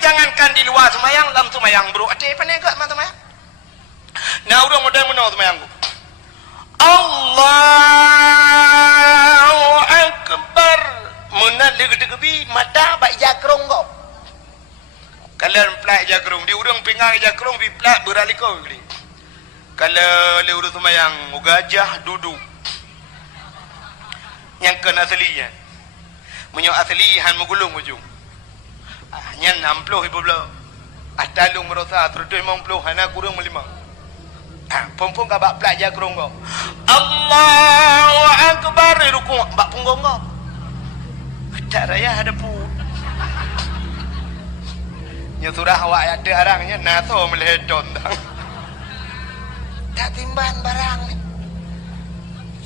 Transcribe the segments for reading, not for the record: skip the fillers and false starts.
jangankan di luar semayang, dalam semayang bro. Ada apa negak mah semayang? Nah, udah model mana semayang ku? Allahu Akbar. Munal deg-degebi mata bak jakrong kau. Kalau pelak jakrong di urang pingang jakrong bi pelak beraliko gini. Kalau le urang semayang gajah duduk. Yang kena aslinya. Menyo aslihan menggulung ujung. Nyan 60 ibu belah. Atalung merosa terus 50 hana kurang melimang. Pompong ka bak pelak jakrong kau. Allahu Akbar ruku bak punggung kau. Tak raya ada pu. Nya surah awak ada arangnya naso meledon dah. Tak timban barang ni.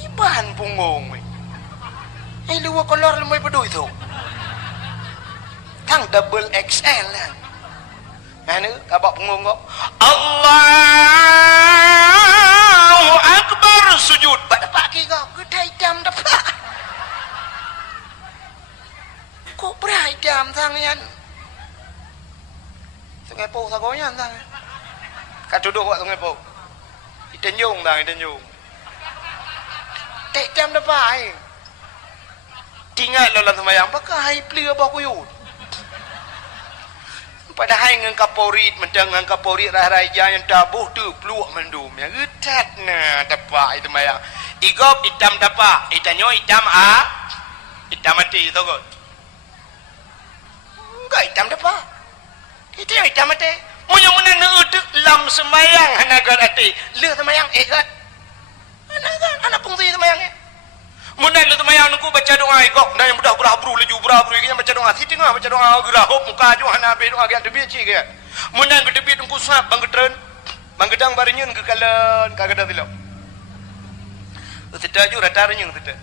Iban punggung ni. Luar kolor lemai pedui tu. Tang double XL lah. Mana kabak punggung kau. Allahu Akbar sujud. Bak dapat ki kau. Kedai jam dapat. Kok berai jam tangan. Sungai Po sagonya tangan. Kat duduk kat Sungai Po. Itenjung tangan itenjung. Tek jam dapat. Tinggal dalam semayang pakai pelia bah kuyut. Padahal dengan kaporit mendengar kaporit raya yang tabuh tu peluk mendum yang getat nah dapat itu semayang. Igop hitam dapat, itanyo hitam hitam mati tu kot. Enggak hitam dapat. Itu yang hitam mati. Munya-munya neuduk lam semayang hanagar hati. Le semayang kat. Anak fungsi semayangnya. Munan lu semayang nunggu baca doa igok. Dan yang budak berabru laju berabru yang baca doa. Siti ngah baca doa gerahop muka jo hana be doa gak debi cik ke. Munan ke debi nunggu suap banggetren. Banggetang barinyeun ke kalen kagada tilok. Tidak ju rata renyung tidak.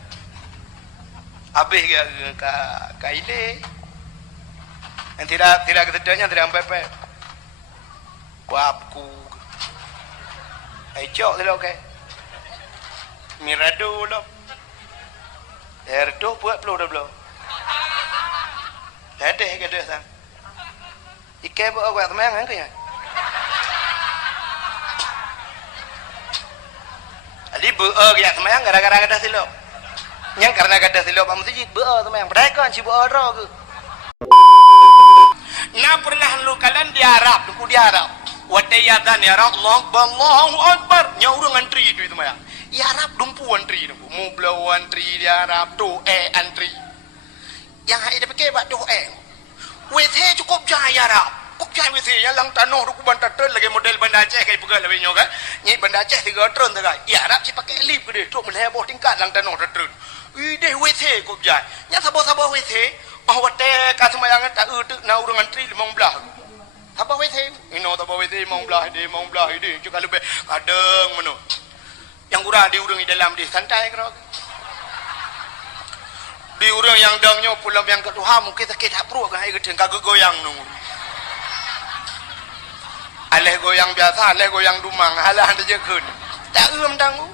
Habis ke ile. Yang tidak ketidaknya tidak sampai wapku cok tu ke mirado lo erdo buat pelu dah belum ledeh ke dia sang ike buat awak teman kan kaya ali buat ya teman gara-gara kada silap yang karena kada silap pak mesti buat teman mereka si buat roh ke na pernah lu kalian di Arab lu di Arab watayatan ya Allah Allahu Akbar nya urang antri itu mah ya Arab dumpu antri tu mu blau antri di Arab tu antri yang hai pakai bak tu WC cukup jaya Arab kok jaya WC yang lang tanoh du bantar tren lagi model Banda Aceh kai pegal lebih nyoga ni Banda Aceh 3 tren tu ya Arab si pakai lift gede tu meleboh tingkat lang tanoh tren ide WC kok jaya nya sabo-sabo WC wate ka semayang tak na urang antri 15 apa WC ino tak WC 15 dia juga lebih kadang meno yang kurang di urang di dalam di santai kira di urang yang dangnya pulang yang ketuha mungkin sakit hak perut kan ai gedeng kagak goyang nunggu aleh goyang biasa aleh goyang dumang halah hande jekeun tak eum dangu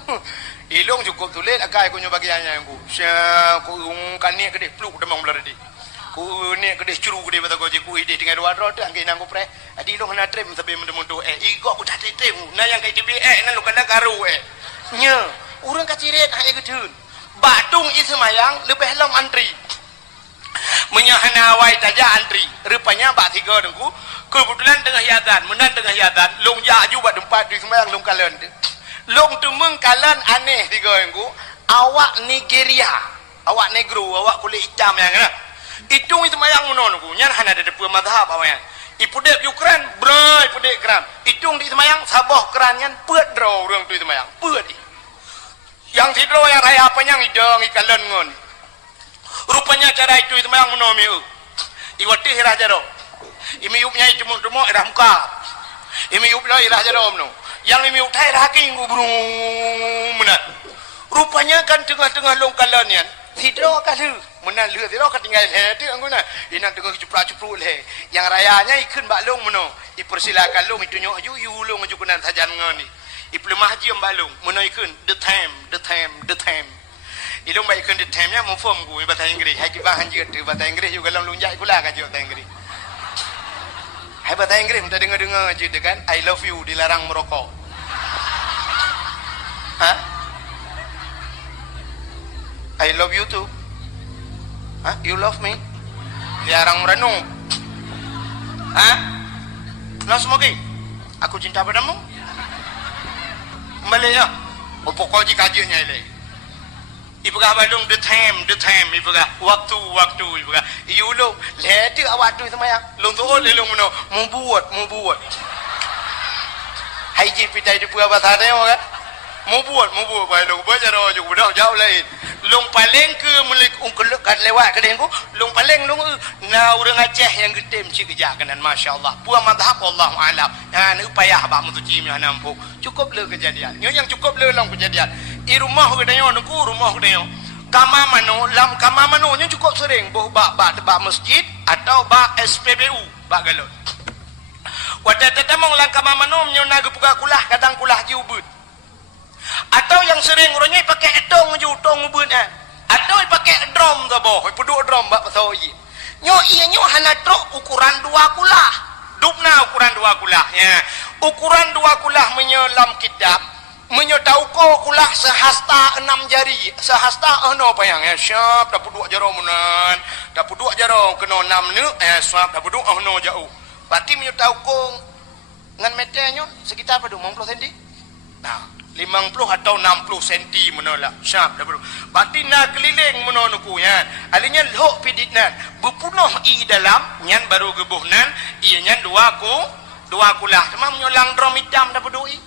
ilung cukup tulis akai ku bagiannya ku sia ku kan ni gede pluk demang belar di ku ni gede curu gede bata goje ku ide dengan dua rod angge nang ku pre adi lo hana trem sabe mendemundu igok ku tak trem na yang kai tibi na lu kana karu nya urang kaciret ai gedeun batung ismayang lebih lam antri menyahana wai taja antri rupanya bak 3 dengku kebetulan tengah hiadan menan tengah hiadan long ja ju bak tempat di sembayang long kalen long tumeng kalen aneh 3 dengku awak Nigeria awak negro awak kulit hitam yang kena itung itu mayang menonku nyan hana ada depa mazhab awak ipudep Ukraine bro ipudep keran itung di semayang saboh keran nyan peut draw urang tu semayang peut yang tidro yang raya apa yang idong ikalan ngon rupanya cara itu semayang menomi iwati hirah jaro imi yupnya itu muntmo irah muka imi yup la irah jaro mno yang imi yup thai raking gubru menat rupanya kan tengah-tengah longkalan yan tidro kalu menan leu tidro ketinggal he tu angguna inan tengah ceprak-cepruk le yang rayanya ikun bak long meno ipersilakan long itu nyok yu long jukunan sajan ngoni iplemah haji balung meno ikun the time ilung baik ikun the time nya mufom gu bahasa Inggeris hai kibah hanji tu bahasa Inggeris juga long lunjak kula ka jo bahasa Inggeris Hai bahasa Inggris minta dengar-dengar je kan. I love you dilarang merokok. Ha? I love you too. Ha? You love me? Dilarang merenung. Ha? No smoking. Aku cinta padamu. Kembali ya. Oh, pokok jika kajiannya ini. Ibu kah balung the time, ibu kah waktu, ibu kah. You lo, leti awak tu sama ya. Long tu oleh long mana, mau buat. Hai je pita itu pura bahasa dia kan. Mau buat balung baca roh juga dah jauh lain. Long paling ke mulik ungkeluk kat lewat ke dengku. Long paling long na orang Aceh yang getem cik kerja kanan masya-Allah. Puan madhab Allah alam. Nah, upaya abah mutuci mi nampu. Cukup le kejadian. Yang cukup le lang kejadian. I rumah ke dayo nungku rumah ke dayo. Kamar mano nya cukup sering boh bak masjid atau bak SPBU bak galon. Wadah tetamong lang kamar mano nya naga buka kulah kadang kulah jiubut. Atau yang sering orangnya pakai etong je utong ubun atau pakai drum tu boh peduk drum bak pasoi nyo iya nyo hana truk ukuran 2 kulah dupna ukuran 2 kulah ya ukuran 2 kulah menyelam kitab menyotau ko kulah sehasta 6 jari sehasta no payang ya syap dah peduk jaro munan dah peduk jaro kena 6 ne syap dah peduk no jauh berarti menyotau ko ngan meternya sekitar pada 50 cm nah 50 atau 60 cm menolak syap dah baru berarti nak keliling menonuku ya alinya lok piditnan berpunuh i dalam nyan baru gebuhnan ia nyan dua kulah cuma menyolang drum hitam dah pedui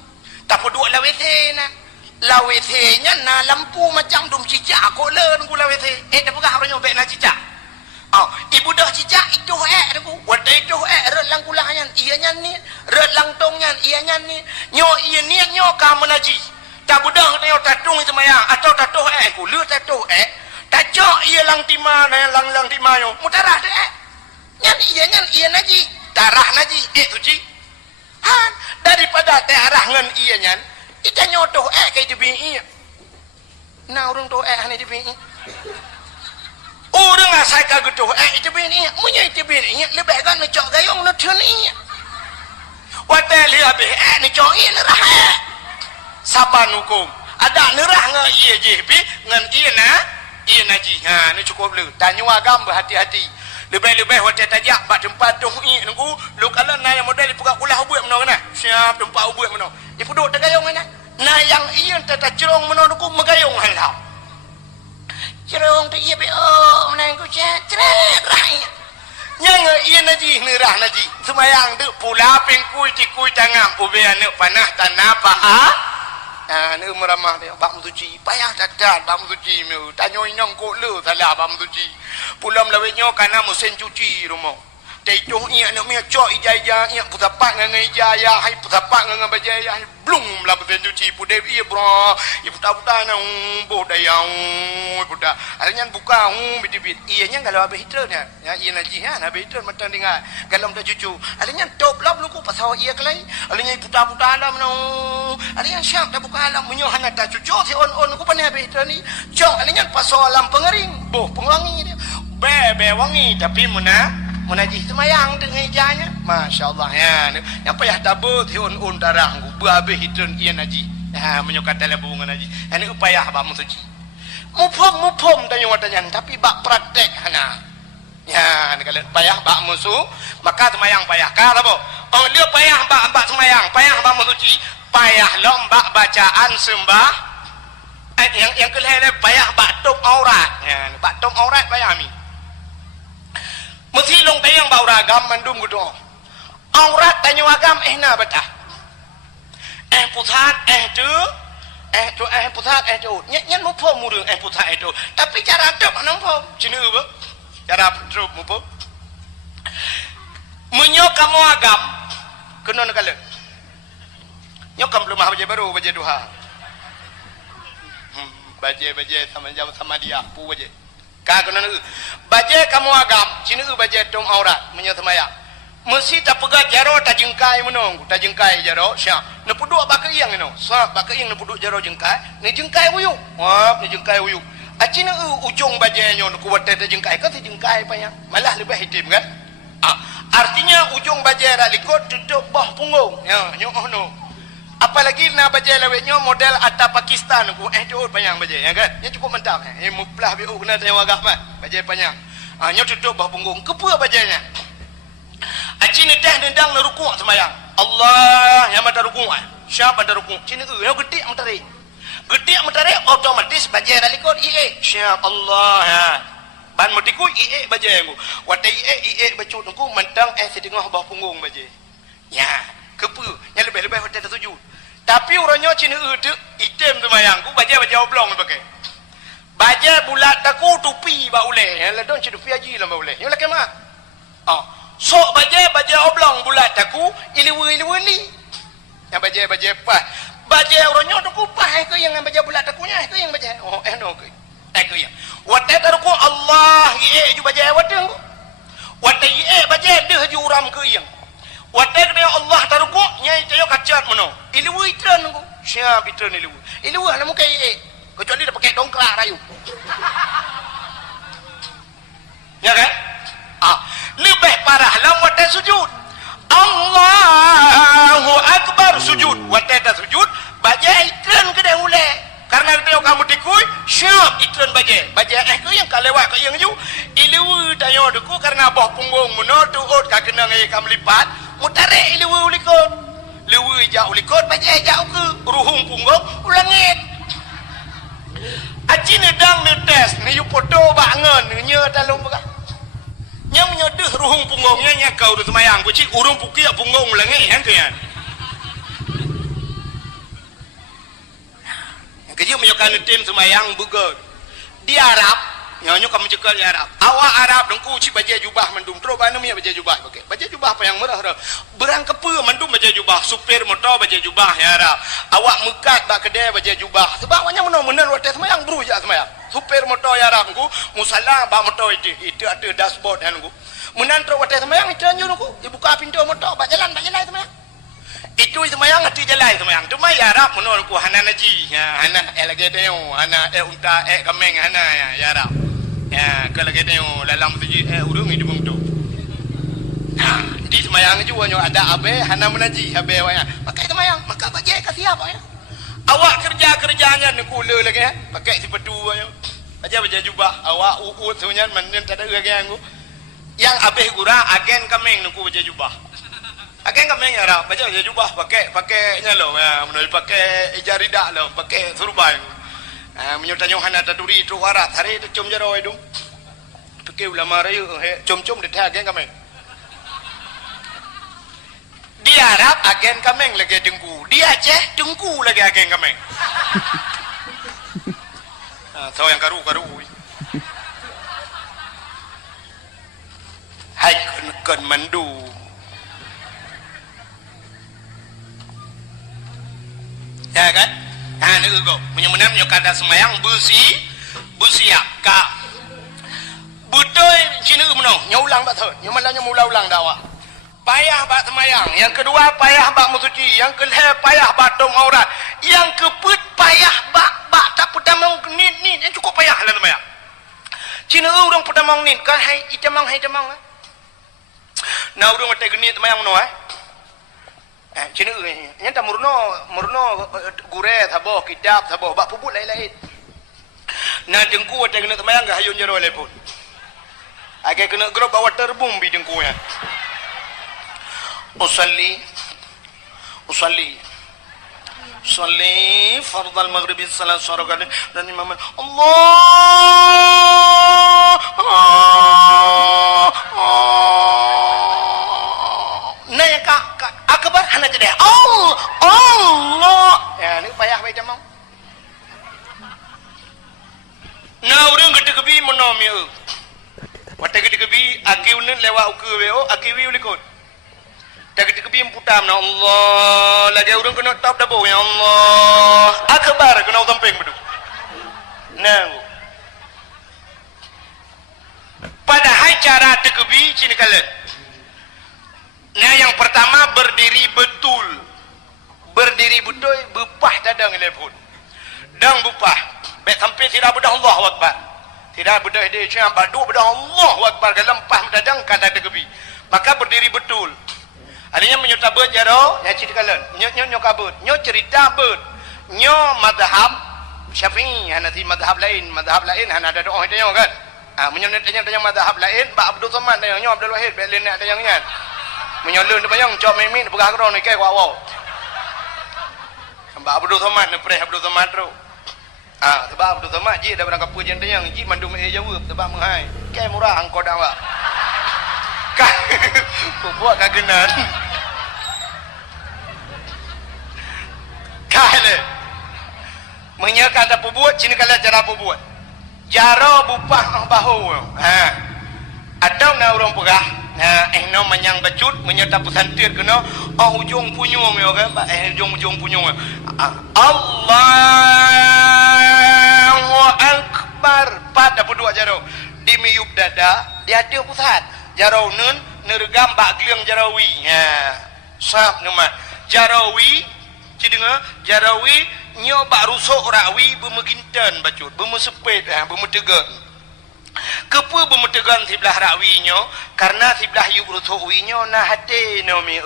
tak peduk lawet na lawet nya na lampu macam dum cicak kok len ku lawet dah pegah orangnya baik na cicak ibu dah cicak itu aku wadai itu red lang kulahnya iya nyan ni red lang tongnya iya nyan ni nyo iya ni nyo ka menaji tak budak tengok tatung semayang atau tatuh ku lu tatuh tajok iya lang timah lang timah yo mutarah de nyan iya naji darah naji suci han daripada teh arah ngan iya nyan ita nyotoh kai tebi iya na urang to hani tebi orang asal kagetuh itu bini munya itu bini lebih kan ngecok gayung nak thuni wadah lihat ni cok ini nerah saban hukum ada nerah ngan iya JP ngan iya naji ni cukup lu tanya agam berhati-hati lebih-lebih wadah tajak bak tempat tu nunggu lu kalau na yang modal dipegang kulah ubuat mana kena siap tempat ubuat mana dipuduk tegayung mana na yang iya tata cerong mana nunggu megayung halau cerong tu iya be menangku ceret rahnya yang iya naji nerah naji semayang tu pula pengkui tikui tangan ubian ne panah tanah ne meramah dia bak mutuci payah dadat bak mutuci meu tanyo nyong ko le salah bak mutuci pula melawetnya kana mesin cuci rumah Tejong iya nak mia cok ijaya iya putapak ngan ijaya hai putapak ngan bajaya hai blum la betul cuci pude iya bro ibu tabuta na boh dayang puta alanya buka bidibit iya nya kalau habis hitrnya ya iya naji ha habis hitr matan dengar kalau dah cucu alanya top lab luku pasau iya kelai alanya puta alam no alanya syam dah buka alam menyo hana ta cucu si on ku pane habis hitr ni cok alanya pasau alam pengering boh pengwangi dia be wangi tapi menajih semayang dengan ijanya masya-Allah ya yang payah tabut hiun darah berhabis hidun ia najih menyukat dalam bunga najih ini upaya abang musuji mupom tanya watanya tapi bak praktek hana ya kalau payah bak musuh maka semayang payah kata apa dia payah bak semayang payah bak musuji payah lombak bacaan sembah yang kelihatan payah bak tok aurat ya bak tok aurat payah mi mesti long tayang bau ragam mandum gudo aurat tanya agam na betah pusat pusat nyen mu pom murung pusat itu tapi cara dok nang pom cina apa cara drop mu pom menyok kamu agam kena nakale nyok kam belum baca baru baca duha baca sama dia pu baca kagak baca kamu agam sini baca dong aurat menyatamayang mesti tak pegat jaro tak jengkai menong tak jengkai jaro syah ne puduk bak yang no sab bak yang ne puduk jaro jengkai ni jengkai uyuk ni jengkai uyuk acina ujung bajanya ne kuat tak jengkai kan jengkai payang malah lebih hitam kan Artinya ujung bajai dak likut tutup bawah punggung. Ya, nyok no. Apalagi nak bajai lawetnya model atas Pakistan ku tu panjang bajai ya kan. Yang cukup mantap. Muplah biu kena tengok agak bajai panjang. Nyok tutup bawah punggung. Kepa bajainya. Cina dah dendang na rukuk sembahyang. Allah yang mata rukuk. Siapa dah rukuk? Cina yang gedik mentari. Gedik mentari otomatis bajai dak likut Siap Allah ya. Ban mutiku bajai aku. Watai bacut aku mentang setengah bawah punggung bajai. Ya, kepa. Yang lebih-lebih hotel tertuju. Tapi orangnya Cina tu item sembahyang ku bajai oblong pakai. Bajai bulat taku tupi ba uleh. Yang ledon Cina tupi haji lah ba uleh. Yang laki mak. Sok bajai oblong bulat taku iliwu ni. Yang bajai pas. Bajai orangnya taku pas ke yang bajai bulat takunya ke yang bajai. No ke. Ke yang. Watai taruku Allah ju bajai wadeng. Watai bajai deh ju uram ke yang. Watai kena Allah taruku nyai tayo kacat mono. Iliwu itran ku. Siap itran iliwu. Iliwu lah muka kecuali dia pakai dongkrak rayu. Ya kan? Lebih parah lah watai sujud. Allahu Akbar sujud. Watai tak sujud, bajai itran ke dah ulek. Karena dia kamu tikui, siap itran bajai. Bajai ke yang kalewat ke yang ju. Iliwu tayo deku karena bawah punggung mono tuut ka kena ngai kam lipat. Mutarik iliwu ulikot. Liwu jauh ulikot, bajai jauh ke ruhung punggung ulangit. Aci nedang netes, ni yu foto bangun, nya dalam bekas. Nya menyedeh ruhung punggungnya nya kau tu semayang. Kuci urung puki punggung ulangit yang ke yang. Kerja menyokan tim semayang bugar. Di Arab, nyonya kamu cekal di Arab. Awak Arab dengku cik bajai jubah mendum. Terus mana punya bajai jubah pakai. Bajai jubah apa yang murah dah. Berang kepa mendum bajai jubah. Supir motor bajai jubah ya Arab. Awak mekat bak kedai bajai jubah. Sebab awaknya benar-benar waktu semayang berujak semayang. Supir motor ya Arab ku musalla bak motor itu ada dashboard kan ku. Menan terus waktu semayang itu anjur ku. Dia buka pintu motor bak jalan semayang. Itu semayang hati jalan semayang. Tu mai Arab menurut ku hana naji. Ya hana lagi tengok hana unta kameng hana ya Arab. Ya kalau lagi tengok dalam tuji urung hidup tu. Di semayang juga nyo ada abe hana menaji abe wanya. Pakai semayang maka bajai kasih apa ya. Awak kerja-kerjanya ni kula lagi pakai sepetu wanya. Bajai jubah awak uut sebenarnya menen tak ada lagi aku. Yang abe gura agen kameng nuku bajai jubah. Agen kameng ya Arab bajai jubah pakai nyalo ya menol pakai ijarida lo pakai surbai. Menyutanya hana taduri tu warat hari tu cum jaro itu. Pakai ulama rayu cum-cum di agen kameng. Di Arab agen kameng lagi dengku. Di Aceh dengku lagi agen kameng. Tahu yang karu. Hai kan mandu. Ya kan? Ni ugo. Menyemenam nyokada semayang busi ya ka. Butoy cina umno nyulang ba thon. Nyomalanya mula-ulang dawa. Payah bak semayang. Yang kedua payah bak musuci. Yang ketiga payah bak dom aurat. Yang keempat payah bak tak pedamang ni yang cukup payah lah semayang. Cina orang pedamang ni kan hai itamang. Nah orang mata geni semayang no Cina yang tak murno gure sabo kitab sabo bak puput lain-lain. Nah dengku mata geni semayang gak hayun jero lepun. Agak kena grup bawa terbum bi dengkunya. Usalli fardal maghribi salat syarakat dan imam Allah naya kak akbar hana jadi Allah ya ni payah baik jamang na urang gede kebi monomi wate gede kebi akiun lewat ukeu akiwi ulikot tak kebi putam na Allah lagi urang kena tap dabo ya Allah akbar kena tamping bedu nah padahal cara tekebi cini kalian. Nah yang pertama berdiri betul bupah dadang telepon dang bupah baik sampai tidak bedah Allah Akbar tidak bedah dia cakap badu bedah Allah Akbar lempah dadang kata tekebi maka berdiri betul. Adanya menyo tabut jaro, nya cerita kalian. Nyo kabut, nyo cerita bet. Nyo madhab Syafi'i, Hanafi madhab lain han ada doa itu kan. Menyo tanya madhab lain, Pak Abdul Somad tanya nyo Abdul Wahid, belen nak tanya nyan. Menyo leun bayang cok memin pegah kron ni kai kwa wow. Mbak Abdul Somad ne pre Abdul Somad tu. Sebab Abdul Somad ji dah berangkat pujian tanya ji mandum Jawa sebab menghai. Kai murah angkau dah wak. Buat kagenan kale menyakan tak buat cina kala cara buat jaro bupah bahu atau na orang pegah no manyang bacut menyata pesantir kena hujung punyung yo kan hujung punyung Allahu akbar pada berdua jaro di miyub dada dia ada pusat jaro nun nergam bak gliang jarawi sap nama jarawi cidenga jarawi nyo bak rusuk rawi bemeginten bacut bemesepet bemetegan kepu bemetegan sebelah rawi nyo karena sebelah yuk rusuk wi nyo nah hate no mi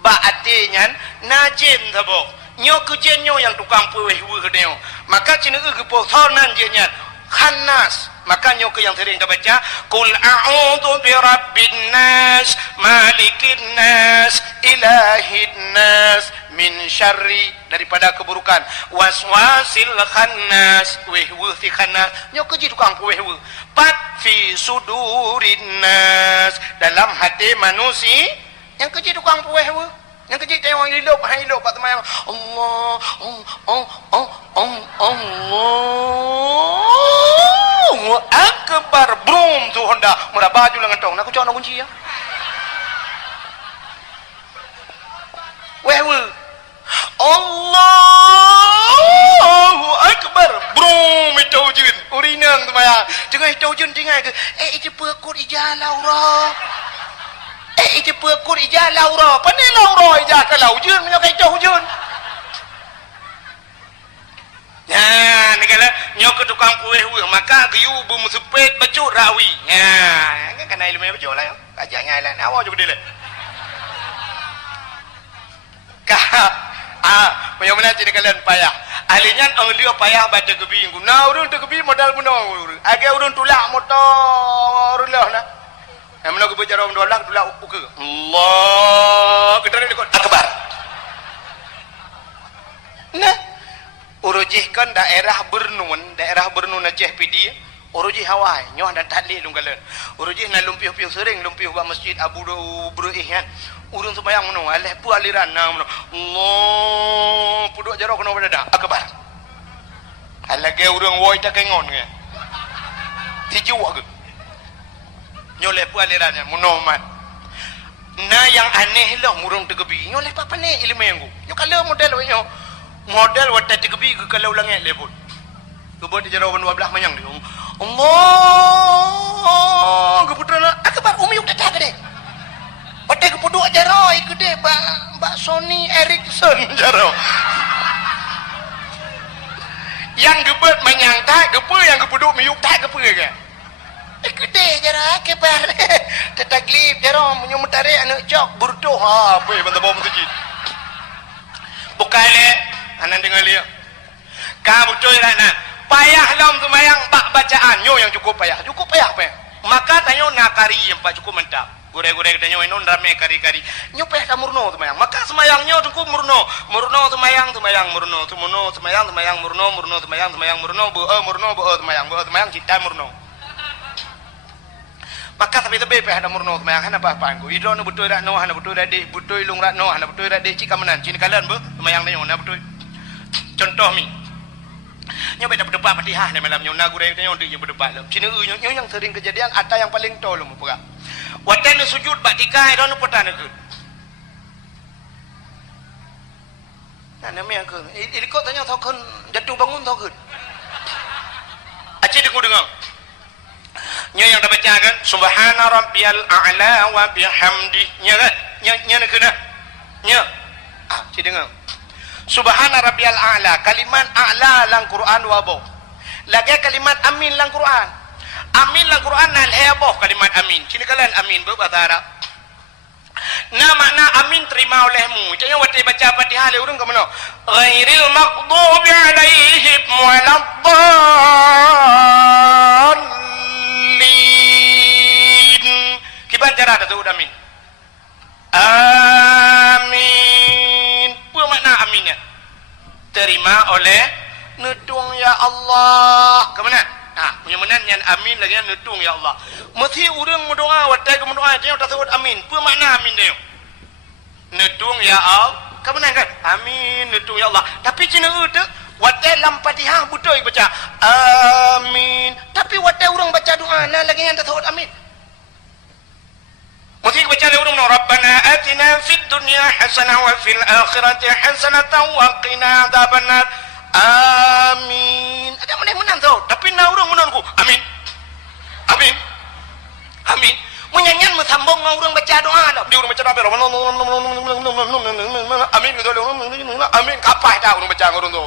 bak ate nyan najen sabo nyo kejen nyo yang tukang puweh wu kedeo maka cina kepo sonan je nyan khanas makanya ke yang sering kita baca qul a'udzu birabbin nas malikin nas ilahin nas min syarri daripada keburukan waswasil khannas wehwu si khannas nyok keji tukang wehwu pat fi sudurin nas dalam hati manusia yang keji tukang wehwu yang keji tengok hidup pak teman Allah akbar brum tu Honda murah baju lengan tong nak cakap nak kunci ya wewe Allahu akbar brum itu jin urinang tu maya jangan itu jin tinggal ke itu pekut ijah laura itu pekut ijah laura pandai laura ijah ke lau jin menyo kai itu jin ya ni kala nyok ke tukang kuih maka giu bemusepet bacut rawi ya kan kena ilmu bacut lah kajak ngai lah awak juga dia punya mana cini kalian payah ahlinya dia payah baca kebi nah urun tu kebi modal guna agak urun tulak motor lah nah yang mana kebi cara dolak tulak uke Allah kita ni akbar nah urujihkan daerah Bernun Aceh PD urujih Hawaii nyoh dan tadli lunggalan urujih na lumpiuh-piuh sering lumpiuh ba masjid Abu Bruih kan urun sembayang meno aleh pu aliran na meno Allah puduk jaro kena pada akbar alage urang woi tak kengon ke tiju ke nyoleh pu aliran meno man na yang aneh lah murung tegebi nyoleh apa ne ilmu yang yo kalau model yo model wata tegebi ke kalau langit lebut kebot di jarawan 12 manyang ni Allah keputrana akbar umi uk datang gede wata kepuduk jaro gede Mbak Sony Ericsson jaro yang gebet manyang tak gepe yang kepuduk miuk tak gepe ke gede jaro akbar tetaglib jaro menyum tarik anak cok burdo ha apa benda bom tu bukale anan dengar dia kamu cuy nak payah lam semayang bak bacaan nyo yang cukup payah apa maka tanyo nakari yang pak cukup mentap gure-gure tanyo inon rame kari-kari nyo payah ka murno semayang maka semayang nyo cukup murno semayang murno semayang murno semayang cita murno maka tapi payah ada murno semayang hana apa-apa aku idro no betul dak no hana betul dak betul lung rak no hana betul dak cik kamenan cini kalian semayang tanyo na betul contoh mi nyo beda berdebat Fatihah ni malam nyo nagure nyo dia berdebat lam cina nyo yang sering kejadian ada yang paling tol mu pura watan sujud bak tikai don petan ke nah namanya ke ikut tanya tau kan jatuh bangun tau ke aceh dengar nyo yang dah baca kan subhana rabbiyal a'la wa bihamdi nya kan nya kena nya aceh dengar subhana rabbiyal a'la kalimat a'la lang Quran wabo lagi kalimat amin lang Quran amin lang Quran nal heboh kalimat amin cini kalian amin bahasa Arab na makna amin terima olehmu. Jangan wati baca Fatihah le urang ke mana? Ghairil maghdubi alaihim waladdallin. Kiban cara tu amin. Amin. Apa makna aminnya? Terima oleh nedung ya Allah. Ke mana? Menyemenan yang amin lagi yang nedung ya Allah. Mesti orang berdoa, watai ke berdoa, jangan tak sebut amin. Apa makna amin dia? Nedung ya Allah. Ke mana kan? Amin, nedung ya Allah. Tapi cina itu, watai dalam Fatihah betul baca amin. Tapi watai orang baca doa, nah lagi yang tak sebut amin. Mesti baca le urang Rabbana atina fid dunya hasanah wa fil akhirati hasanatan wa qina adzabannar. Amin. Ada menang tu. Tapi na urang menurutku amin. Amin. Amin. Menyanyian mesambung urang baca doa dah. Dia urang baca doa amin gitu. Amin kapah dah urang baca urang tu.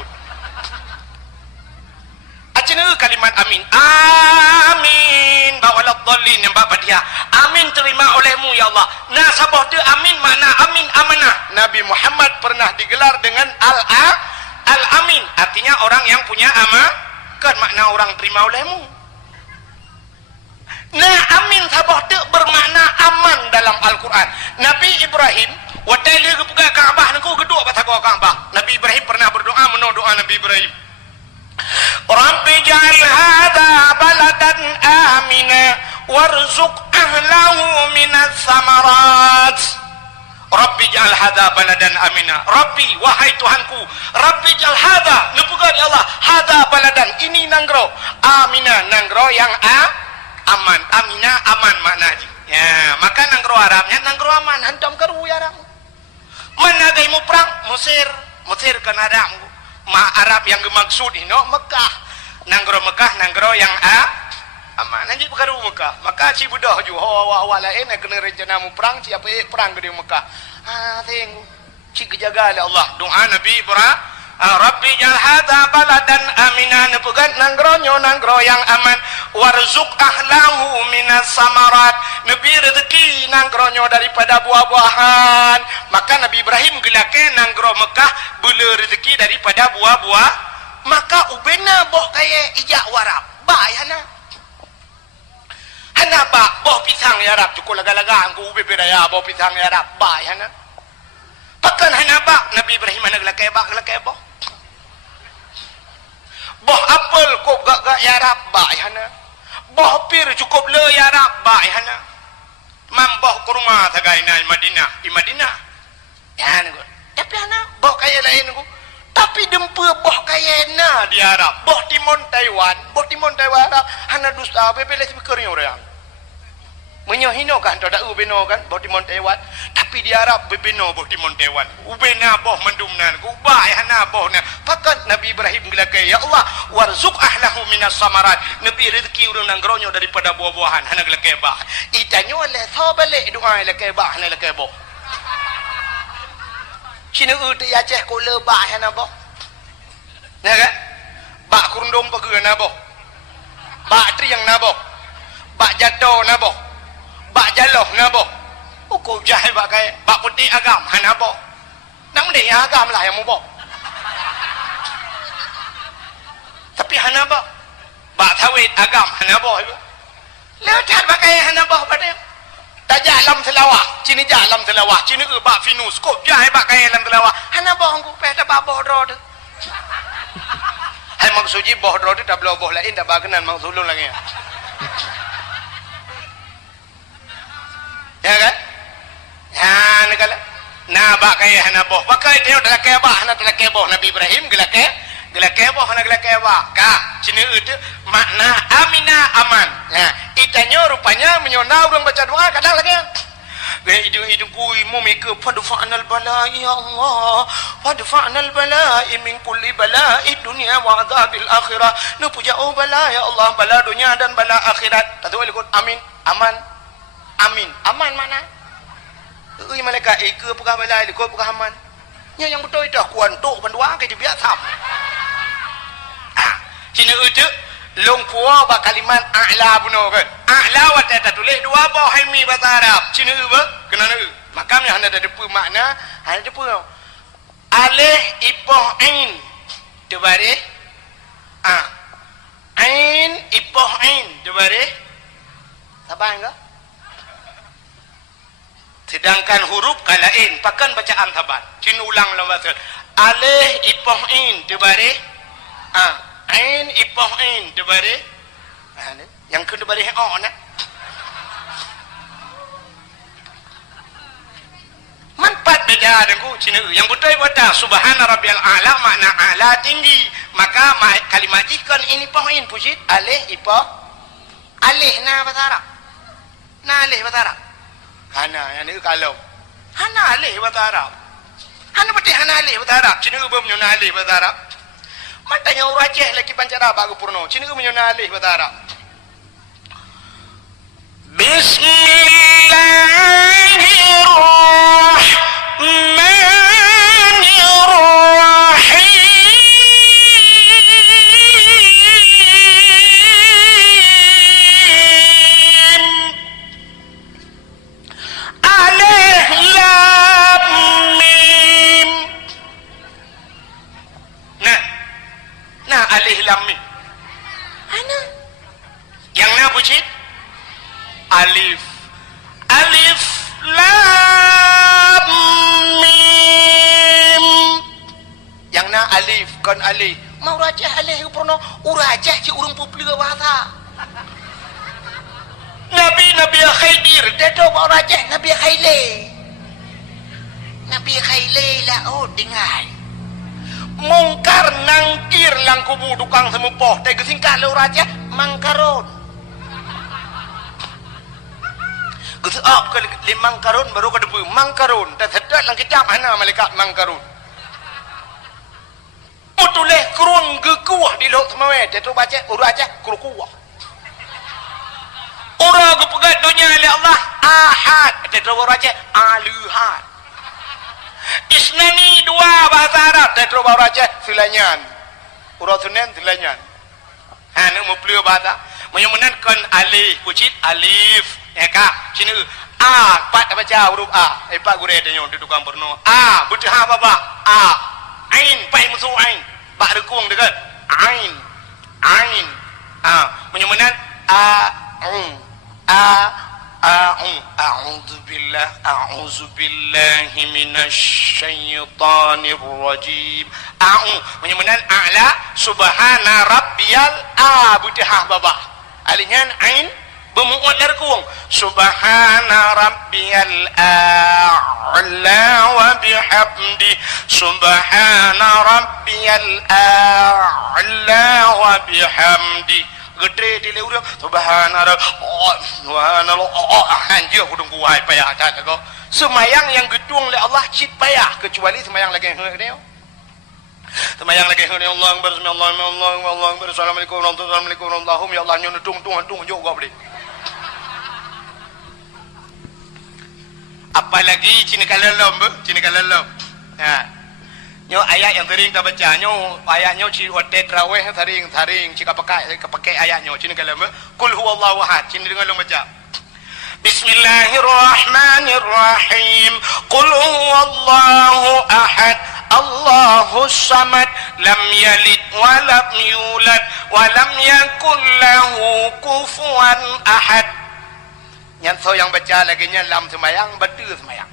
Acina kalimat amin. Amin. Bawalah dhalin yang bab dia. Amin terima olehmu ya Allah. Nah sabah tu amin makna amin amanah. Nabi Muhammad pernah digelar dengan Al-Amin, artinya orang yang punya kan makna orang terima olehmu. Nah amin sabah tu bermakna aman dalam Al-Quran. Nabi Ibrahim watai dia buka Kaabah nangku geduk pasal Kaabah. Nabi Ibrahim pernah berdoa menurut doa Nabi Ibrahim. Rabbi ja'al hadha baladan amina warzuq ahlahu minas samarat. Rabbi ja'al hadha baladan amina. Rabbi wahai Tuhanku, Rabbi ja'al hadha, nupukan ya Allah, hadha baladan, ini nanggro amina, nanggro yang aman. Amina aman maknanya. Ya, maka nanggro Arabnya nanggro aman. Hantam keru ya Arab. Mana gaimu perang Mesir kan Arab. Arab yang dimaksud ini Mekah. Nanggro Mekah, nanggro yang aman. Nanti perkara Mekah. Maka si budah ju hawa lain kena rencana mu perang siapa perang ke Mekah. Tengok. Si kejaga oleh Allah. Doa Nabi Ibrahim. Rabbi ja'al hadha baladan aminan, pegat nanggronyo nanggro yang aman, warzuq ahlahu minas samarat, nabi rezeki nanggronyo daripada buah-buahan. Maka Nabi Ibrahim gelake nanggro Mekah bela rezeki daripada buah-buah. Maka ubena boh kaya ijak warap bayana hana ba boh pisang ya rap cukup laga-laga angku ube pedaya boh pisang ya rap bayana pakan hana ba Nabi Ibrahim mana gelake boh boh apel kok gak ya rap bayana boh pir cukup le ya rap bayana mamboh kurma tagaina di Madinah ya nego tapi hana boh kaya lain nego tapi dempa boh kaya na di Arab boh timon Taiwan Arab hana dusta bebele speakernya orang menyohino kan tak ada ubeno kan boh timon Taiwan tapi di Arab bebeno boh timon Taiwan ubena boh mendumnan ubah hana boh na pakat Nabi Ibrahim gelake ya Allah warzuq ahlahu minas samarat nabi rezeki urang nanggronyo daripada buah-buahan hana gelake bah itanyo le thabale doa gelake bah hana gelake boh Cina uti Aceh ko lebah hana boh. Nah kan? Bak kurundung pege na boh. Bak triang na boh. Bak jado na boh. Bak jaloh na boh. Ko jahil bak kaya bak putih agam hana boh. Nang de agam lah yang mu boh. Tapi hana boh. Bak tawid agam hana boh. Lecat bak kaya hana boh pada tajak lam selawah cini jalam selawah cini bak finus kok jahai bak kaya lam selawah hana bohong ku peta bak bohdro tu hai maksuji bohdro tu tak boleh boh lain tak bagenan maksulun lagi ya kan ya negala nah bak kaya hana boh pakai dia dah kaya bak hana dah kaya boh Nabi Ibrahim gelake boh hana gelake bak ka cini itu makna amina aman ya itanyo rupanya menyona orang baca doa kadang lagi hidung kui mumika fadfa'nal bala'i ya Allah fadfa'nal bala'i min kulli bala'i dunia wa adzabil akhirah nu puja oh bala ya Allah bala dunia dan bala akhirat tatu ikut amin aman mana malaikat ke pegah bala ikut pegah aman yang betul itu kuan tok bandua ke dia biasa cina itu long puwa ba kalimat a'la buno kan a'la wa ta tulis dua boh hai mi bahasa Arab cina ba kena Makamnya hanya ada depa makna, hanya depa. Alih ipoh ain. Debare. Ain ipoh ain. Debare. Sabar enggak? Sedangkan huruf kalain pakan bacaan tabat. Cin ulang lama sekali. Alih ipoh ain. Debare. Ain ipoh ain. Debare. Yang kedua debare nak. Manfaat beda dengan Cina. Yang betul betul subhana rabbiyal a'la makna a'la tinggi. Maka kalimat ikan ini poin puji alih ipoh alih na bahasa Arab. Na alih bahasa Arab. Hana yang ni kalau hana alih bahasa Arab. Hana betul hana alih bahasa Arab. Cina belum punya alih bahasa Arab. Matanya orang Aceh lagi pancara bagu purno. Cina punya alih bahasa Arab. Alih lam mim. Ana. Yang na pucit? Alif. Alif lam mim. Yang na alif kon alif. Mau rajah alih purno urajah ci urung publik bahasa. Nabi Khaidir dedo mau rajah Nabi Khaile. Nabi Khaile lah oh dengar. Mungkar nangkir lang kubu dukang semupoh teh gesingkah leu raja mangkaron geus ke limang karun baru ka depu mangkaron teh sedat lang kitab hana malaikat mangkaron utuleh kurun gekuah di lok semawe teh tu baca uraja kurukuah ura gepegat dunia oleh Allah ahad teh tu raja aluhad Isnani dua bahasa Arab tetro bawa raja silanyan urut sunen silanyan anu mau pelio bahasa menyemenankan alif pucit alif ya kak cina pat baca huruf pak gure denyo dudukang perno butuh apa pak ain pai musuh ain pak rekung dekat ain menyemenan A'udzu billahi minasyaitonir rajim. Menyemenan a'la subhana rabbiyal budhah babah. Alihnya ain bemuat darkuang subhana rabbiyal a'la wa bihamdi subhana rabbiyal a'la wa bihamdi gede di leureung subhanallah anjir kudung kuai payah tak kau semayang yang gedung oleh Allah cit payah kecuali semayang lagi dia semayang lagi dia Allah bersama assalamualaikum warahmatullahi wabarakatuh ya Allah nyon tung juga boleh apalagi cina kalalom ya nyo ayat yang sering kita baca nyo ayatnya ci wate traweh sering cika pakai ayatnya cina kalam qul huwallahu ahad cina dengan lo baca Bismillahirrahmanirrahim qul huwallahu ahad Allahus samad lam yalid wa lam yulad wa lam yakul lahu kufuwan ahad yang baca lagi nya lam semayang betul semayang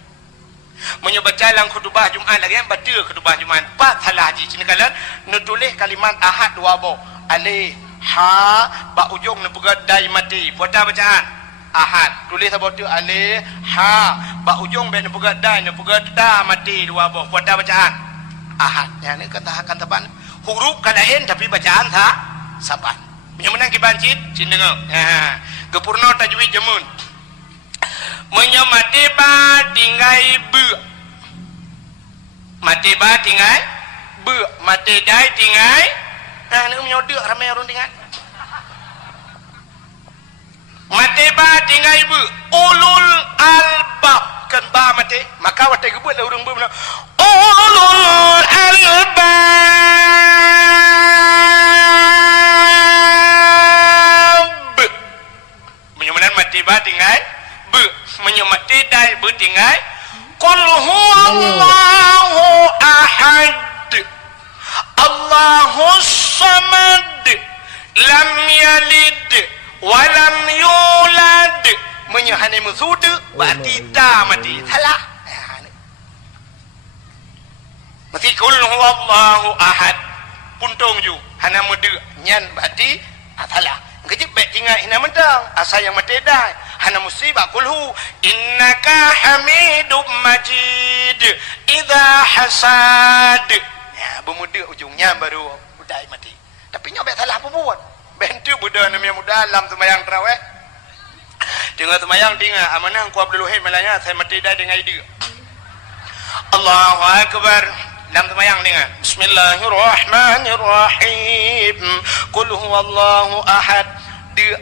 menyebaca dalam khutbah Jumaat lagi yang baca khutbah Jumaat pak salah haji sini kalian nutulis kalimat ahad dua bo alih ha ba ujung nepegat dai mati pada bacaan ahad tulis apa tu alih ha ba ujung be nepegat dai nepegat da mati dua bo pada bacaan ahad yang ni katakan taban huruf kadain tapi bacaan saban yang menang kibancit sini dengar gepurno tajwid jamun menyamati ba tinggai bu mati ba tinggai bu mati dai tinggai ni menyodek ramai orang tinggai mati ba tinggai bu ulul albab kan ba mati maka wate gebut lah urang bu ulul albab menyamanan mati ba tinggai menyemat dai bertinggai Allahu ahad, Allahus samad, lam yalid walam yulad. Menyahani musudu berarti ta mati salah. Mesti kul huwallahu ahad puntung ju hana mudu nyan berarti salah. Kejip baik tinggal hina mentang asal yang mati dah hana musibah kulhu innaka hamidum majid idza hasad. Ya bermuda ujungnya baru udai mati. Tapi nyobek salah apa buat? Bentu budak namanya muda dalam sembahyang tarawih. Tengah sembahyang tinggal amanah ku Abdul Wahid malanya saya mati dah dengan dia. Allahu akbar. Dalam sembahyang dengar Bismillahirrahmanirrahim. Qul huwallahu ahad. Dia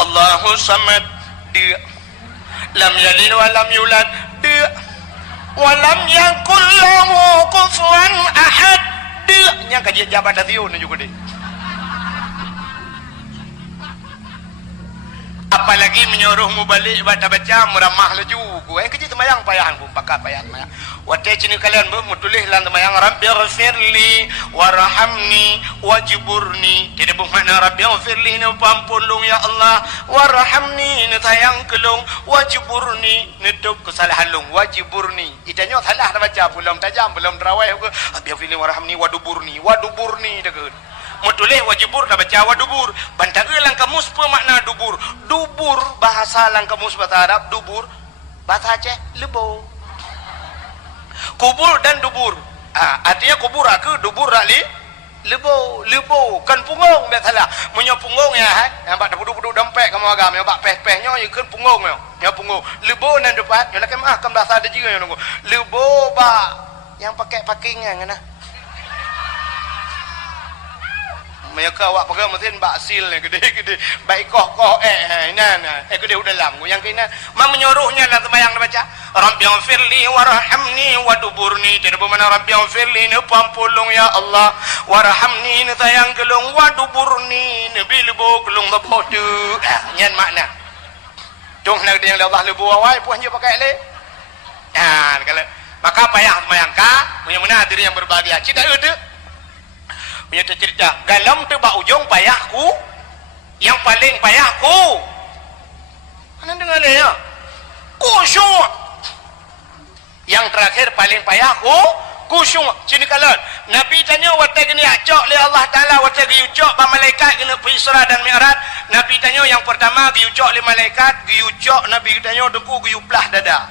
Allahu samad. Dia lam yalid wa lam yulad. Dia wa lam yakul lahu kufuwan ahad. Dia nya kaji jabat tadiun juga dia. Apalagi menyuruhmu balik baca meramah laju ku kerja temayang payahan pun pakai payah wate cini kalian bermutulis lan temayang rabbighfirli warhamni wajburni tidak bermakna rabbighfirli ne pampulung ya Allah warhamni ne sayang kelung wajburni ne tuk kesalahan lung wajburni itanya salah dah baca belum tajam belum terawih ke rabbighfirli warhamni waduburni dekat mutulis wajibur dah baca wadubur bantaga lang kamus apa makna dubur dubur bahasa lang kamus bahasa Arab dubur bahasa Aceh lebo kubur dan dubur artinya kubur ke dubur rali lebo kan punggung biar salah punya punggung ya yang bak duduk dompet kamu agam yang bak peh-pehnya kan punggung ya punggung lebo dan depan ya lah kan kan bahasa ada juga yang nunggu lebo bak yang pakai pakingan ngana mereka awak pakai mesin baksil ni gede-gede baik koh gede udah dalam yang kena mak menyuruhnya dalam sembahyang dia baca rabbighfirli warhamni waduburni tidak bermakna rabbighfirli ne pampulung ya Allah warhamni ne sayang kelung waduburni ne bilbo kelung lepo tu nyan makna tung nak yang Allah lebu awai puan je pakai le kalau maka payah sembahyang ka punya mana diri yang berbahagia cerita itu punya cerita galam tu bak ujung payahku yang paling payahku mana dengar dia ya kusyuk yang terakhir paling payahku kusyuk sini kalian Nabi tanya wata gini acok le Allah Ta'ala wata giucok ba malaikat kena Isra dan Mi'raj Nabi tanya yang pertama giucok le malaikat giucok Nabi tanya dengku giuplah dada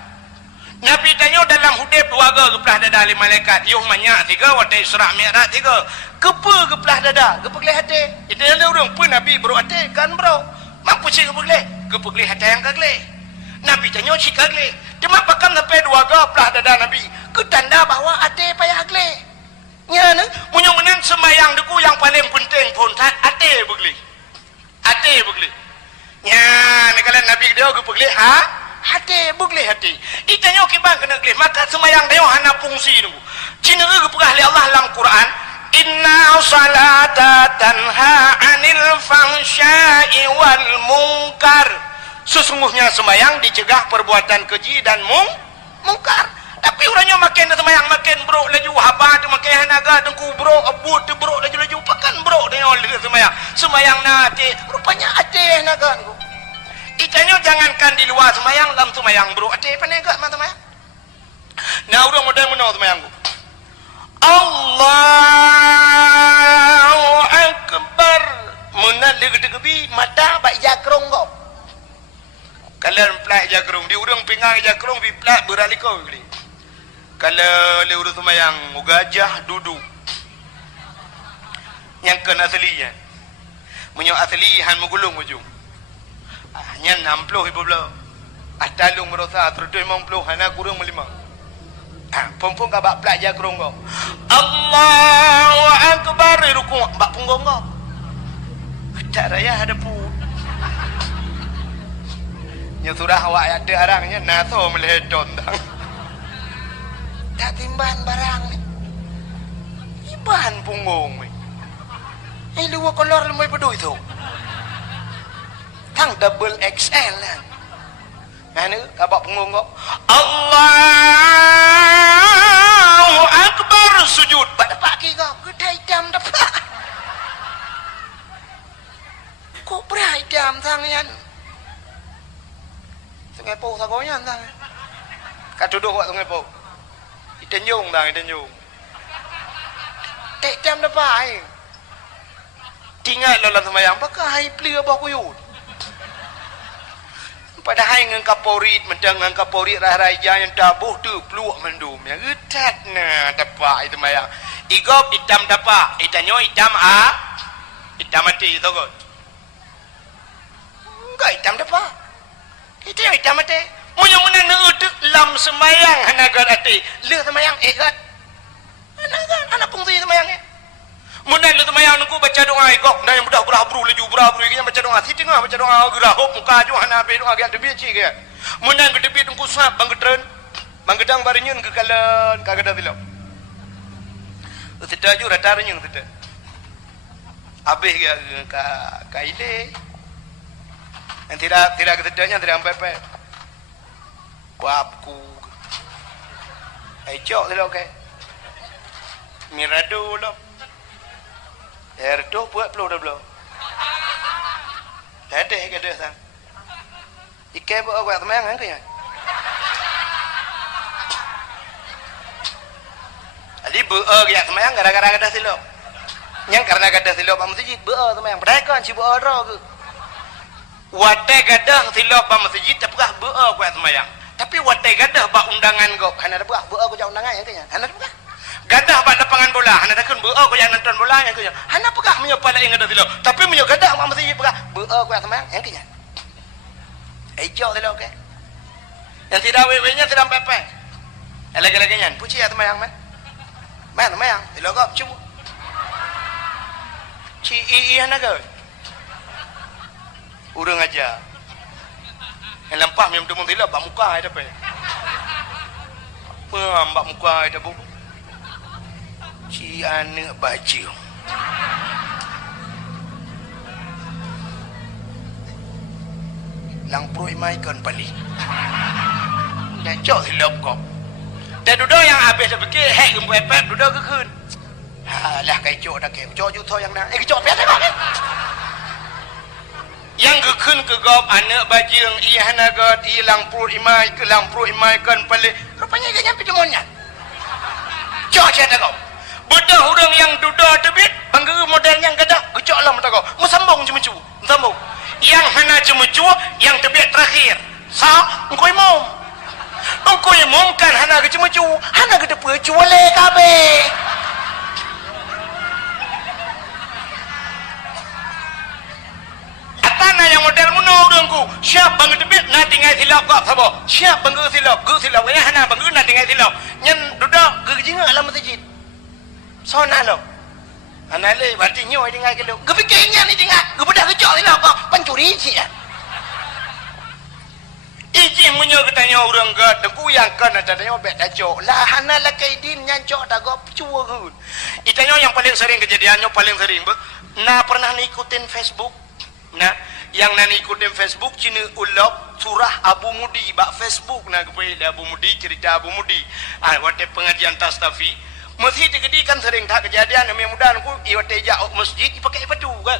Nabi tanya dalam hudib dua ke geplah dada li malaikat yuh banyak tiga wata Isra Mi'raj tiga kepa geplah dada kepa gelih hati itu ada orang pun Nabi bro hati kan bro mampu sih kepa gelih hati yang kegelih Nabi tanya si kegelih cuma pakam sampai dua ke geplah dada Nabi ke tanda bahawa hati payah gelih nya ne punya menang sembahyang deku yang paling penting pun hati begelih nya ne kalian Nabi dia kepa gelih hati begelih hati itanya kibang kena gelih maka sembahyang dia hana fungsi nunggu cina ke pegah li Allah dalam Quran inna salata tanha anil fahsya'i wal munkar sesungguhnya sembahyang dicegah perbuatan keji dan mungkar tapi orangnya makin sembahyang makin bro laju haba tu makin hanaga dengku bro abut tu bro laju pakan bro dia sembahyang nanti rupanya ada naga itanya jangankan di luar semayang dalam semayang bro ada penegak mana semayang nah udah model menau semayang Allahu Akbar munad deg-degebi mata bak jakrong kau kalian pelak jakrong di urang pingang jakrong bi pelak beralikau gini kalau le urang semayang gajah duduk yang kena aslinya munyo aslihan mugulung ujung nyan 60 ibu belah atalung merosa 350 hana kurang melima pompong kabak pelajar kurung kau Allahu Akbar ruku bak punggung kau tak raya ada pu nya surah awak ada arangnya naso meledon tak timban barang ni iban punggung ni luar kolor lemai pedui tu tang double XL lah. Mana kabak punggung kau? Allah tang. Kat duduk wak tengah po. Itenyung tang itenyung. Tek jam depan ai. Tinggal lawan semayang pakai plia bah kuyut. Padahal ngan Kapolri mendang ngan Kapolri rai yang dabuh tu peluak mendum ya getat na dapat itu semayang. Igop hitam dapat, itanyo hitam hitam mati tu kot. Enggak hitam dapat. Itu yang hitam mati. Munyo menan neutuk lam semayang hanagar ati. Le semayang kat. Anak fungsi semayangnya. Munan lu semayang nunggu baca doa igok. Dan yang mudah berabru laju berabru yang baca doa. Si tengah baca doa gerahop muka jo hana be doa gak debi ci ke. Munan ke debi nunggu suap banggetren. Banggetang barinyeun ke kalen kagada tilok. Tidak ju rata renyung tidak. Habis ka ile. Dan tidak ketidaknya tidak sampai Kuapku. Cok tilok ke. Mirado lo. Erdo buat pelu dah belum. Ledeh ke dah sang. Ike buat aku teman kan ke ya. Ali buat ke teman gara-gara kada silap. Yang karena kada silap pak masjid buat teman. Padahal kan si buat ro ke. Wadah gadah silap pak masjid tak pernah buat ke teman. Tapi wadah gadah pak undangan kau. Hana buat aku jak undangan yang ke ya. Hana buat. Gadah pada lapangan bola, hana takkan beau ko yang nonton bola yang kenya. Hana pegah menyo pala yang ada tilo. Tapi menyo gadah mak mesti pegah beau ko yang semang yang kenya. Ejo tilo ke. Yang tidak wewe-nya tidak pepe. Lagi-lagi nyan, puji ya temayang man. Man temayang, tilo ko cubu. Ci hana ke. Urang aja. Yang lempah minum demung tilo bak muka ada pe. Mbak muka ada bu. Si anak baju lang pro imaikan paling dan cok silap kok dan duduk yang habis sebegini hek gembu epep duduk ke kun lah kai cok dah ke cok juta yang nak cok biasa kok yang ke kun ke gop anak bajing iya naga lang pro imai ke lang pro imaikan paling rupanya dia nyampe demonnya cok cerita kau Budak orang yang duda tebit, bangga model yang gadah, gecok lah mata kau. Musambung cuma-cu, musambung. Yang hana cuma-cu, yang tebit terakhir. Engkau imam. Engkau imam kan hana ke cuma-cu, hana ke depan cuale kabe. Atana yang model muno orangku, siap bangga tebit, nak tinggal silap kau sabo. Siap bangga silap, yang hana bangga nak tinggal silap. Nyen duda, gejinga lah masjid. Sona lo. Anale berarti nyoy dengar ke lo. Kepikirnya ni dengar. Kepada kecok ni lah kau. Pencuri isi ya. Iji munyo ketanya orang ke. Dengku yang kan ada tanya bet dah cok. Lah hana lah kaidin yang cok dah kau. Cua ke. Itanya yang paling sering kejadiannya paling sering. Nah pernah ikutin Facebook. Nah yang nak ikutin Facebook cina ulap surah Abu Mudi. Bak Facebook nak kepada Abu Mudi cerita Abu Mudi. Waktu pengajian Tastafi. Masjid gede kan sering tak kejadian yang mudah aku iwat tejak masjid dipakai batu kan.